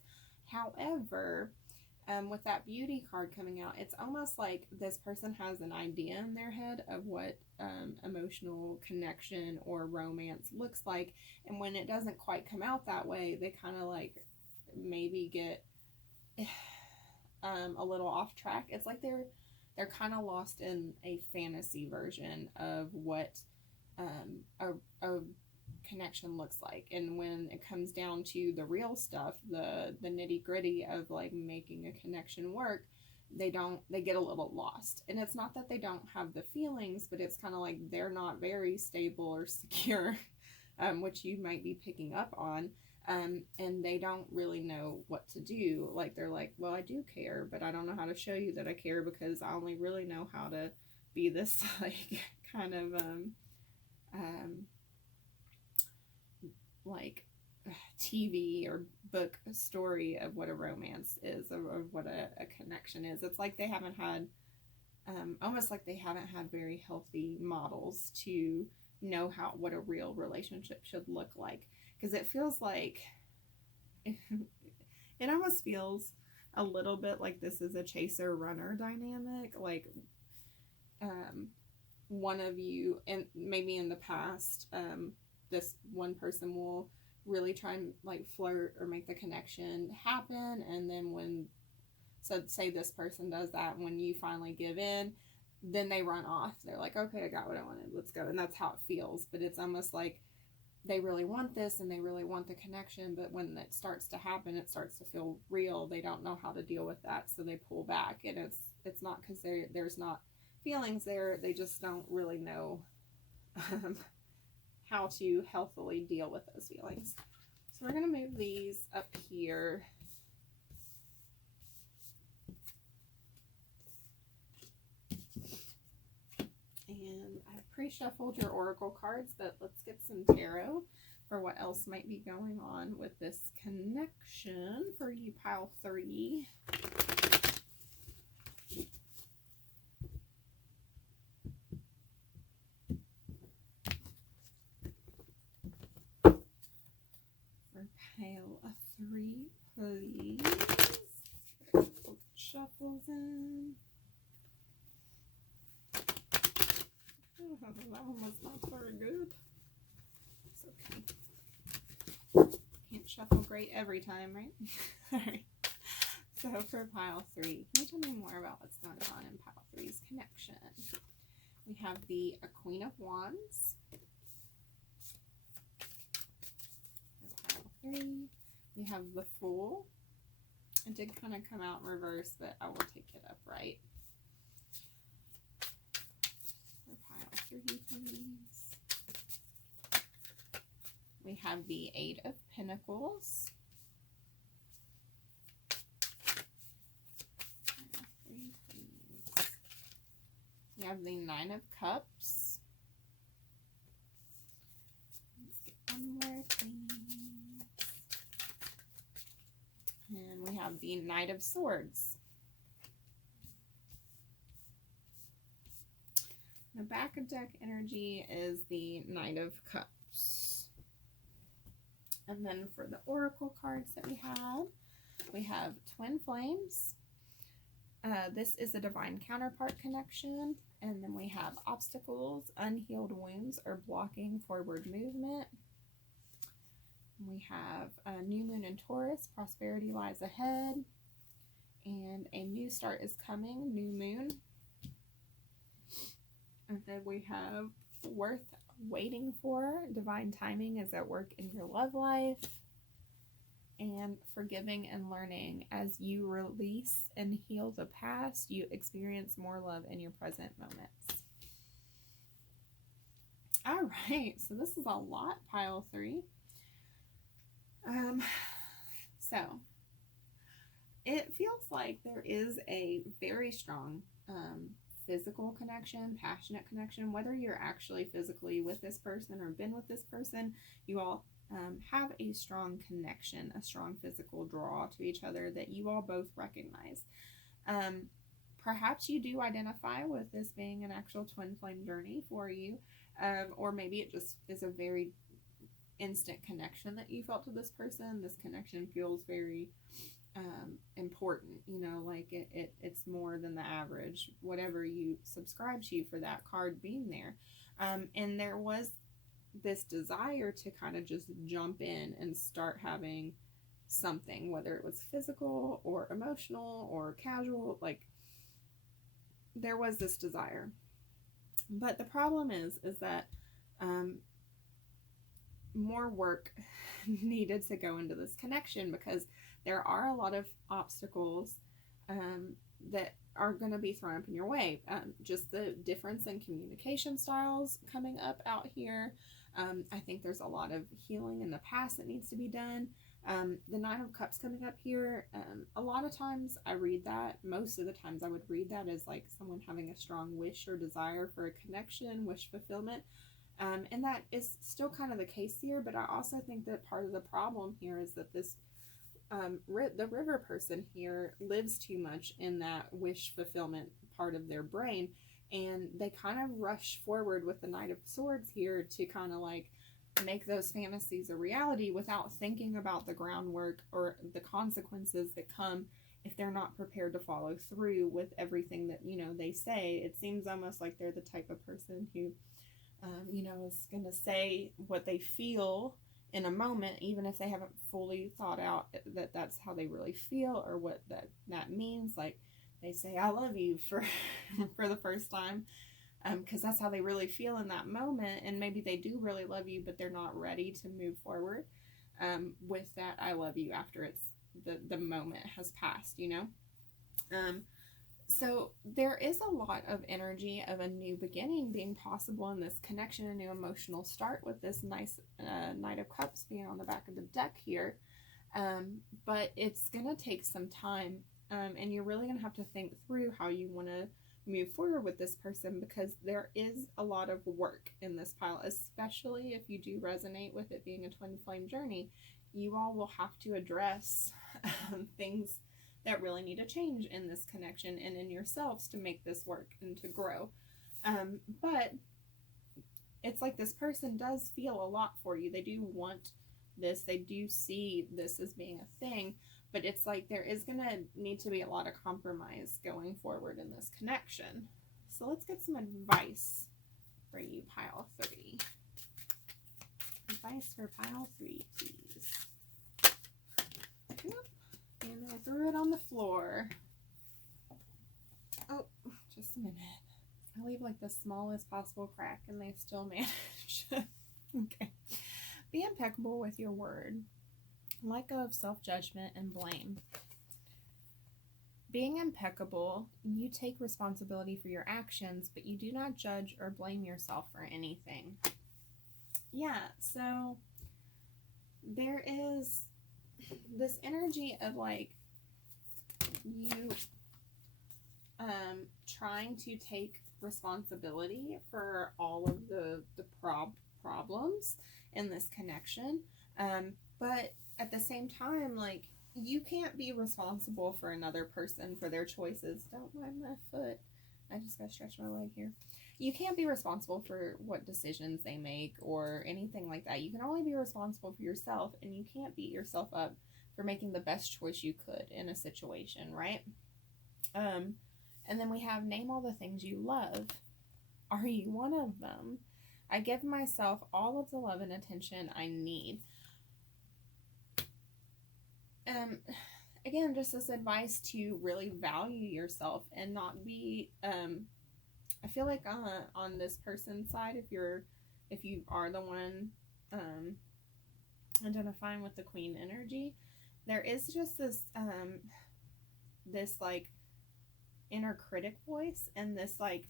However, with that beauty card coming out, it's almost like this person has an idea in their head of what emotional connection or romance looks like, and when it doesn't quite come out that way, they kind of like maybe get a little off track. It's like they're kind of lost in a fantasy version of what a connection looks like, and when it comes down to the real stuff, the nitty gritty of like making a connection work, they get a little lost. And it's not that they don't have the feelings, but it's kind of like they're not very stable or secure, which you might be picking up on, and they don't really know what to do. Like they're like, well, I do care, but I don't know how to show you that I care, because I only really know how to be this like kind of like TV or textbook story of what a romance is, or what a connection is. It's like they haven't had, almost like they haven't had very healthy models to know what a real relationship should look like. Because it feels like, it almost feels a little bit like this is a chaser-runner dynamic. Like, one of you, and maybe in the past, this one person will really try and like flirt or make the connection happen, and then say this person does that, when you finally give in, then they run off. They're like, okay, I got what I wanted, let's go. And that's how it feels. But it's almost like they really want this and they really want the connection, but when it starts to happen, it starts to feel real. They don't know how to deal with that, so they pull back. And it's not because there's not feelings there, they just don't really know how to healthily deal with those feelings. So we're going to move these up here. And I've pre-shuffled your oracle cards, but let's get some tarot for what else might be going on with this connection for you, pile 3. Pile 3, please. Shuffles in. Oh, that one was not very good. It's okay. Can't shuffle great every time, right? Alright. So for pile 3, can you tell me more about what's going on in pile 3's connection? We have the Queen of Wands. We have the Fool. It did kind of come out in reverse, but I will take it upright. For pile 3, please. We have the 8 of Pentacles. Pile 3, please. We have the 9 of Cups. Let's get one more, please. And we have the Knight of Swords. The back of deck energy is the Knight of Cups. And then for the oracle cards that we have Twin Flames. This is a divine counterpart connection. And then we have obstacles, unhealed wounds, or blocking forward movement. We have a new moon in Taurus, prosperity lies ahead, and a new start is coming, new moon. And then we have worth waiting for, divine timing is at work in your love life, and forgiving and learning. As you release and heal the past, you experience more love in your present moments. All right, so this is a lot, pile 3. So it feels like there is a very strong physical connection, passionate connection. Whether you're actually physically with this person or been with this person, you all have a strong connection, a strong physical draw to each other that you all both recognize. Perhaps you do identify with this being an actual twin flame journey for you, or maybe it just is a very instant connection that you felt to this person. This connection feels very important, you know, like it's more than the average, whatever you subscribe to for that card being there. And there was this desire to kind of just jump in and start having something, whether it was physical or emotional or casual, like there was this desire. But the problem is that more work needed to go into this connection, because there are a lot of obstacles that are going to be thrown up in your way. Just the difference in communication styles coming up out here. I think there's a lot of healing in the past that needs to be done. The 9 of Cups coming up here, a lot of times I read that, most of the times I would read that as like someone having a strong wish or desire for a connection, wish fulfillment. And that is still kind of the case here, but I also think that part of the problem here is that this the river person here lives too much in that wish fulfillment part of their brain, and they kind of rush forward with the Knight of Swords here to kind of like make those fantasies a reality without thinking about the groundwork or the consequences that come if they're not prepared to follow through with everything that, you know, they say. It seems almost like they're the type of person who, you know, is going to say what they feel in a moment, even if they haven't fully thought out that that's how they really feel or what that means. Like they say, I love you for the first time, because that's how they really feel in that moment. And maybe they do really love you, but they're not ready to move forward with that I love you after it's the moment has passed, you know. So there is a lot of energy of a new beginning being possible in this connection, a new emotional start with this nice Knight of Cups being on the back of the deck here. But it's going to take some time, and you're really going to have to think through how you want to move forward with this person, because there is a lot of work in this pile, especially if you do resonate with it being a twin flame journey. You all will have to address things that really need to change in this connection and in yourselves to make this work and to grow. But it's like this person does feel a lot for you. They do want this. They do see this as being a thing. But it's like there is going to need to be a lot of compromise going forward in this connection. So let's get some advice for you, pile 3. Advice for pile 3, please. Yep. And I threw it on the floor. Oh, just a minute. I leave like the smallest possible crack and they still manage. Okay. Be impeccable with your word. Let go of self-judgment and blame. Being impeccable, you take responsibility for your actions, but you do not judge or blame yourself for anything. Yeah, so there is this energy of like you trying to take responsibility for all of the problems in this connection, but at the same time, like, you can't be responsible for another person for their choices. Don't mind my foot. I just gotta stretch my leg here. You can't be responsible for what decisions they make or anything like that. You can only be responsible for yourself, and you can't beat yourself up for making the best choice you could in a situation, right? And then we have name all the things you love. Are you one of them? I give myself all of the love and attention I need. Again, just this advice to really value yourself and not be, I feel like on this person's side, if you are the one identifying with the queen energy, there is just this like inner critic voice and this like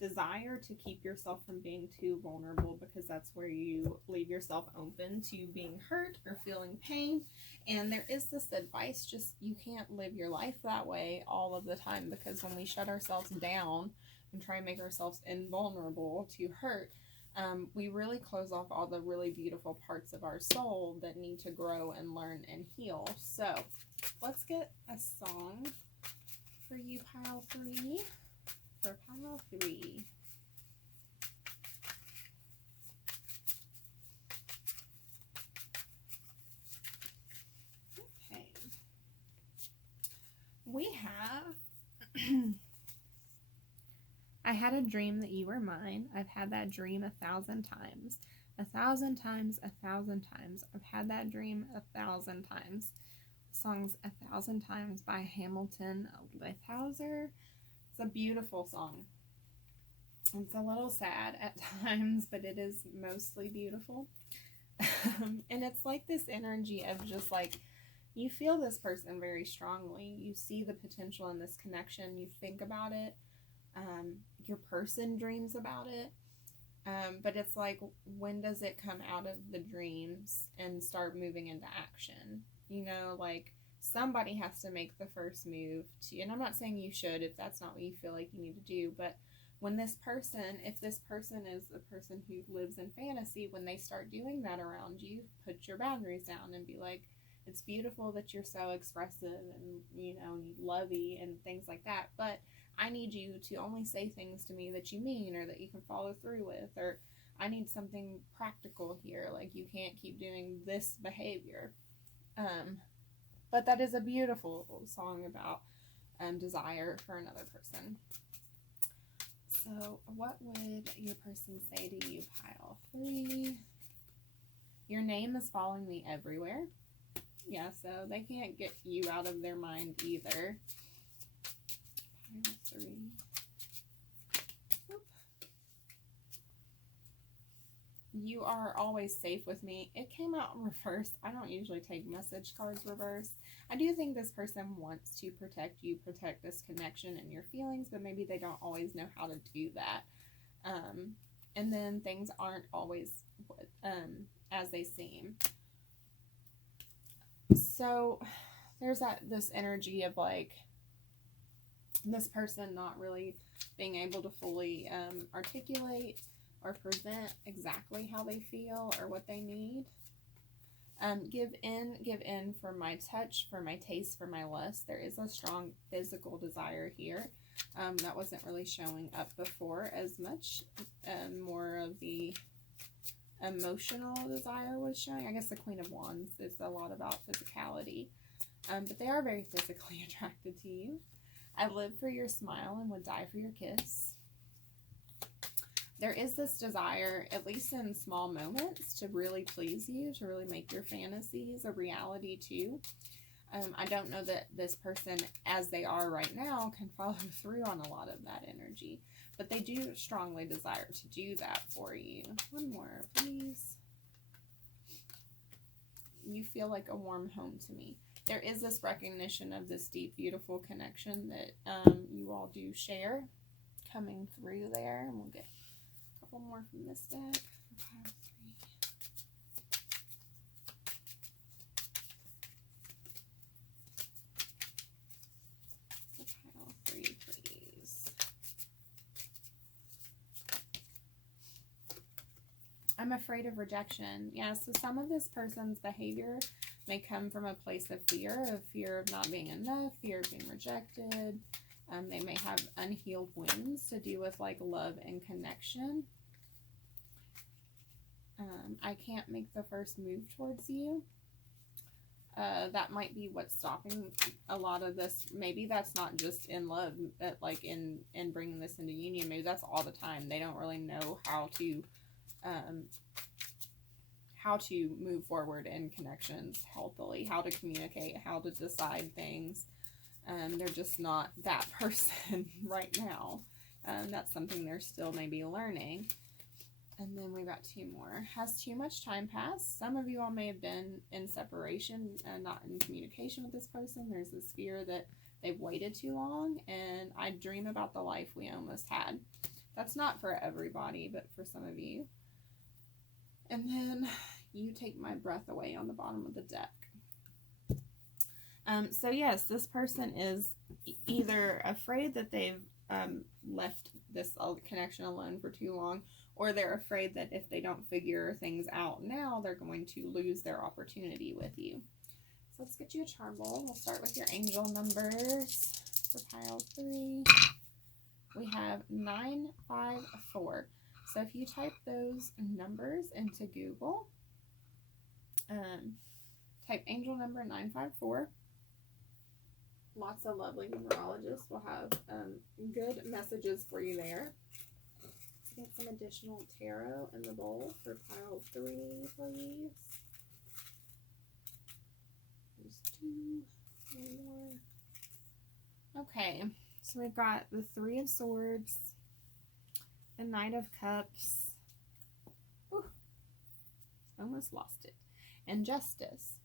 desire to keep yourself from being too vulnerable, because that's where you leave yourself open to being hurt or feeling pain. And there is this advice, just you can't live your life that way all of the time, because when we shut ourselves down and try and make ourselves invulnerable to hurt, we really close off all the really beautiful parts of our soul that need to grow and learn and heal. So let's get a song for you, pile 3. For pile 3. Okay. We have I had a dream that you were mine. I've had that dream 1,000 times. 1,000 times, 1,000 times. I've had that dream 1,000 times. The song's 1,000 Times by Hamilton Lithauser. It's a beautiful song. It's a little sad at times, but it is mostly beautiful. And it's like this energy of just like, you feel this person very strongly. You see the potential in this connection. You think about it. Your person dreams about it. But it's like, when does it come out of the dreams and start moving into action? You know, like, somebody has to make the first move to, and I'm not saying you should if that's not what you feel like you need to do, but when this person, if this person is the person who lives in fantasy, when they start doing that around you, put your boundaries down and be like, It's beautiful that you're so expressive and, you know, lovey and things like that, but I need you to only say things to me that you mean or that you can follow through with, or I need something practical here. Like, you can't keep doing this behavior. But that is a beautiful song about desire for another person. So what would your person say to you, pile 3? Your name is following me everywhere. Yeah, so they can't get you out of their mind either. Pile 3. Oop. You are always safe with me. It came out in reverse. I don't usually take message cards reverse. I do think this person wants to protect you, protect this connection and your feelings, but maybe they don't always know how to do that. And then things aren't always as they seem. So there's this energy of like this person not really being able to fully articulate or present exactly how they feel or what they need. Give in for my touch, for my taste, for my lust. There is a strong physical desire here that wasn't really showing up before as much. More of the emotional desire was showing. I guess the Queen of Wands is a lot about physicality, but they are very physically attracted to you. I live for your smile and would die for your kiss. There is this desire, at least in small moments, to really please you, to really make your fantasies a reality too. I don't know that this person, as they are right now, can follow through on a lot of that energy, but they do strongly desire to do that for you. One more, please. You feel like a warm home to me. There is this recognition of this deep, beautiful connection that you all do share coming through there, and we'll get couple more from this deck. Pile 3, please. I'm afraid of rejection. Yeah, so some of this person's behavior may come from a place of fear of not being enough, fear of being rejected. They may have unhealed wounds to do with like love and connection. I can't make the first move towards you. That might be what's stopping a lot of this. Maybe that's not just in love, but like in bringing this into union. Maybe that's all the time. They don't really know how to move forward in connections healthily, how to communicate, how to decide things. They're just not that person right now. That's something they're still maybe learning. And then we got 2 more. Has too much time passed? Some of you all may have been in separation and not in communication with this person. There's this fear that they've waited too long, and I dream about the life we almost had. That's not for everybody, but for some of you. And then you take my breath away on the bottom of the deck. So yes, this person is either afraid that they've left this connection alone for too long, or they're afraid that if they don't figure things out now, they're going to lose their opportunity with you. So let's get you a charm bowl. We'll start with your angel numbers for pile 3. We have 954. So if you type those numbers into Google, type angel number 954. Lots of lovely numerologists will have good messages for you there. Let's get some additional tarot in the bowl for pile 3, please. There's 2, 1 more. Okay, so we've got the 3 of Swords, the Knight of Cups. Whew, almost lost it. And Justice.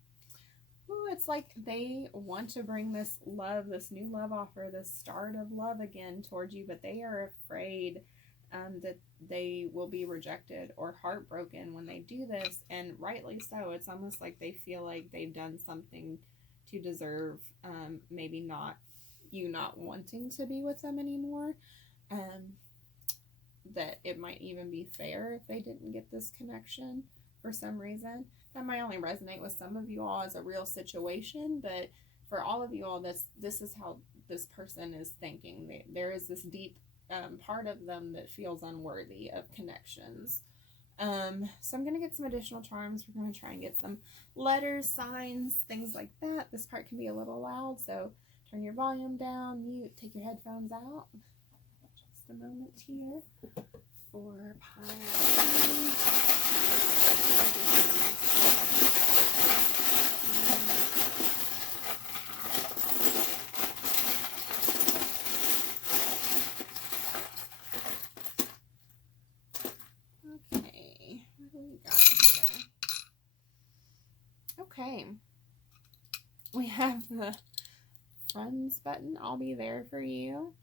Ooh, it's like they want to bring this love, this new love offer, this start of love again towards you, but they are afraid that they will be rejected or heartbroken when they do this, and rightly so. It's almost like they feel like they've done something to deserve maybe not wanting to be with them anymore, that it might even be fair if they didn't get this connection for some reason. That might only resonate with some of you all as a real situation, but for all of you all, this is how this person is thinking. There is this deep part of them that feels unworthy of connections. So I'm going to get some additional charms. We're going to try and get some letters, signs, things like that. This part can be a little loud, so turn your volume down, mute, take your headphones out. Just a moment here for pile. Okay, what do we got here? Okay, we have the friends button. I'll be there for you.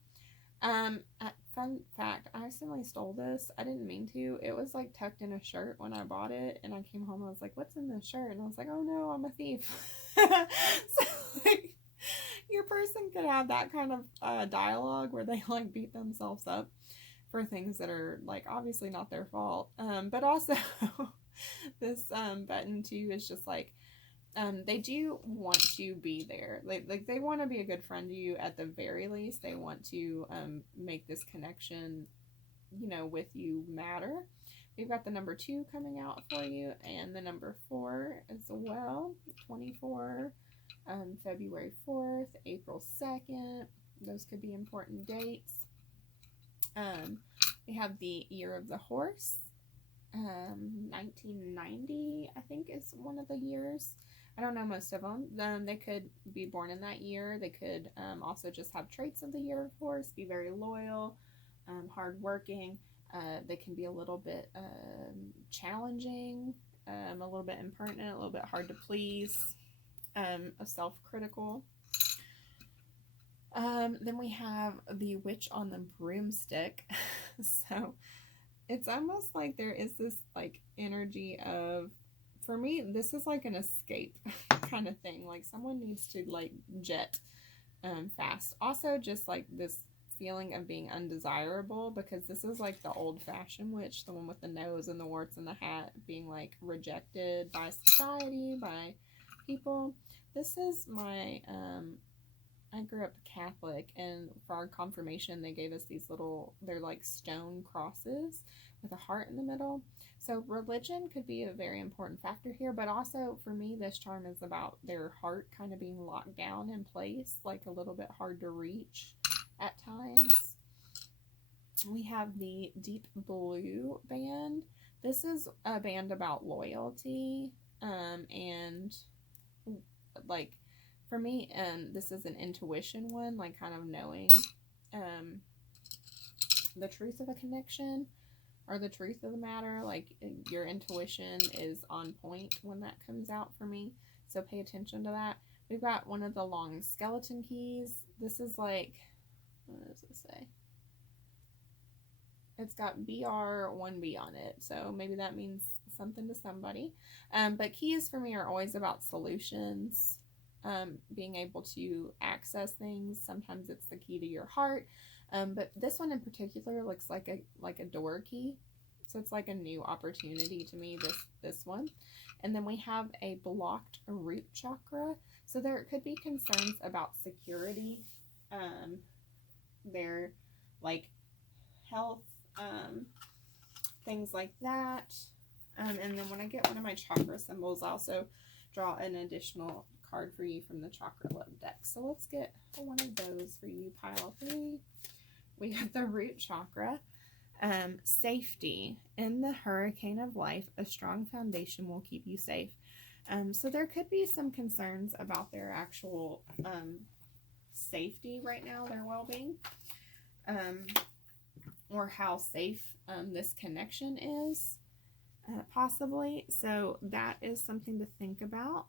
Fun fact, I accidentally stole this. I didn't mean to. It was like tucked in a shirt when I bought it, and I came home, I was like, what's in this shirt? And I was like, oh no, I'm a thief. So like, your person could have that kind of dialogue where they like beat themselves up for things that are like obviously not their fault. But also this button too is just like, they do want to be there. Like they want to be a good friend to you at the very least. They want to make this connection, you know, with you matter. We've got the number 2 coming out for you, and the number 4 as well. 24, February 4th, April 2nd. Those could be important dates. We have the year of the horse. 1990, I think, is one of the years. I don't know most of them. They could be born in that year. They could also just have traits of the year of horse, be very loyal, hardworking. They can be a little bit challenging, a little bit impertinent, a little bit hard to please, self-critical. Then we have the witch on the broomstick. So it's almost like there is this like energy of, for me, this is like an escape kind of thing. Like someone needs to like jet fast. Also just like this feeling of being undesirable, because this is like the old-fashioned witch, the one with the nose and the warts and the hat, being like rejected by society, by people. This is my I grew up Catholic, and for our confirmation they gave us these little, they're like stone crosses with a heart in the middle. So religion could be a very important factor here, but also for me this charm is about their heart kind of being locked down in place, like a little bit hard to reach at times. We have the deep blue band. This is a band about loyalty, and like for me, this is an intuition one, like kind of knowing the truth of a connection or the truth of the matter. Like your intuition is on point when that comes out for me, so pay attention to that. We've got one of the long skeleton keys. This is like, what does it say? It's got BR1B on it, so maybe that means something to somebody. But keys for me are always about solutions, being able to access things. Sometimes it's the key to your heart, but this one in particular looks like a door key, so it's like a new opportunity to me, this one. And then we have a blocked root chakra, so there could be concerns about security, their like health, things like that. And then when I get one of my chakra symbols, I also draw an additional card for you from the Chakra Love deck. So let's get one of those for you, pile 3. We got the root chakra. Safety. In the hurricane of life, a strong foundation will keep you safe. So there could be some concerns about their actual safety right now, their well-being, or how safe this connection is, possibly. So that is something to think about.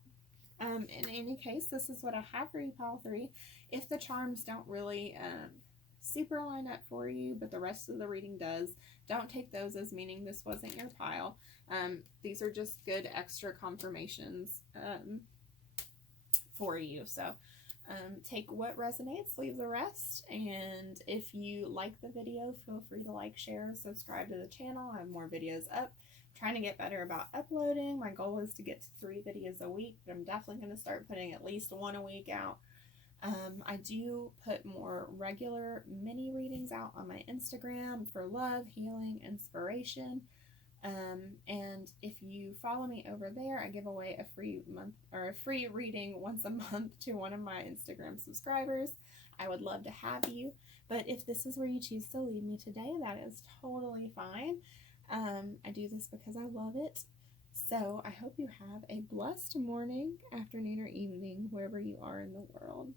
In any case, this is what I have for you, pile 3. If the charms don't really super line up for you, but the rest of the reading does, don't take those as meaning this wasn't your pile. These are just good extra confirmations for you. So take what resonates, leave the rest. And if you like the video, feel free to like, share, subscribe to the channel. I have more videos up. trying to get better about uploading. My goal is to get to 3 videos a week, but I'm definitely going to start putting at least 1 a week out. I do put more regular mini readings out on my Instagram for love, healing, inspiration. And if you follow me over there, I give away a free month or a free reading once a month to one of my Instagram subscribers. I would love to have you. But if this is where you choose to leave me today, that is totally fine. I do this because I love it. So I hope you have a blessed morning, afternoon, or evening, wherever you are in the world.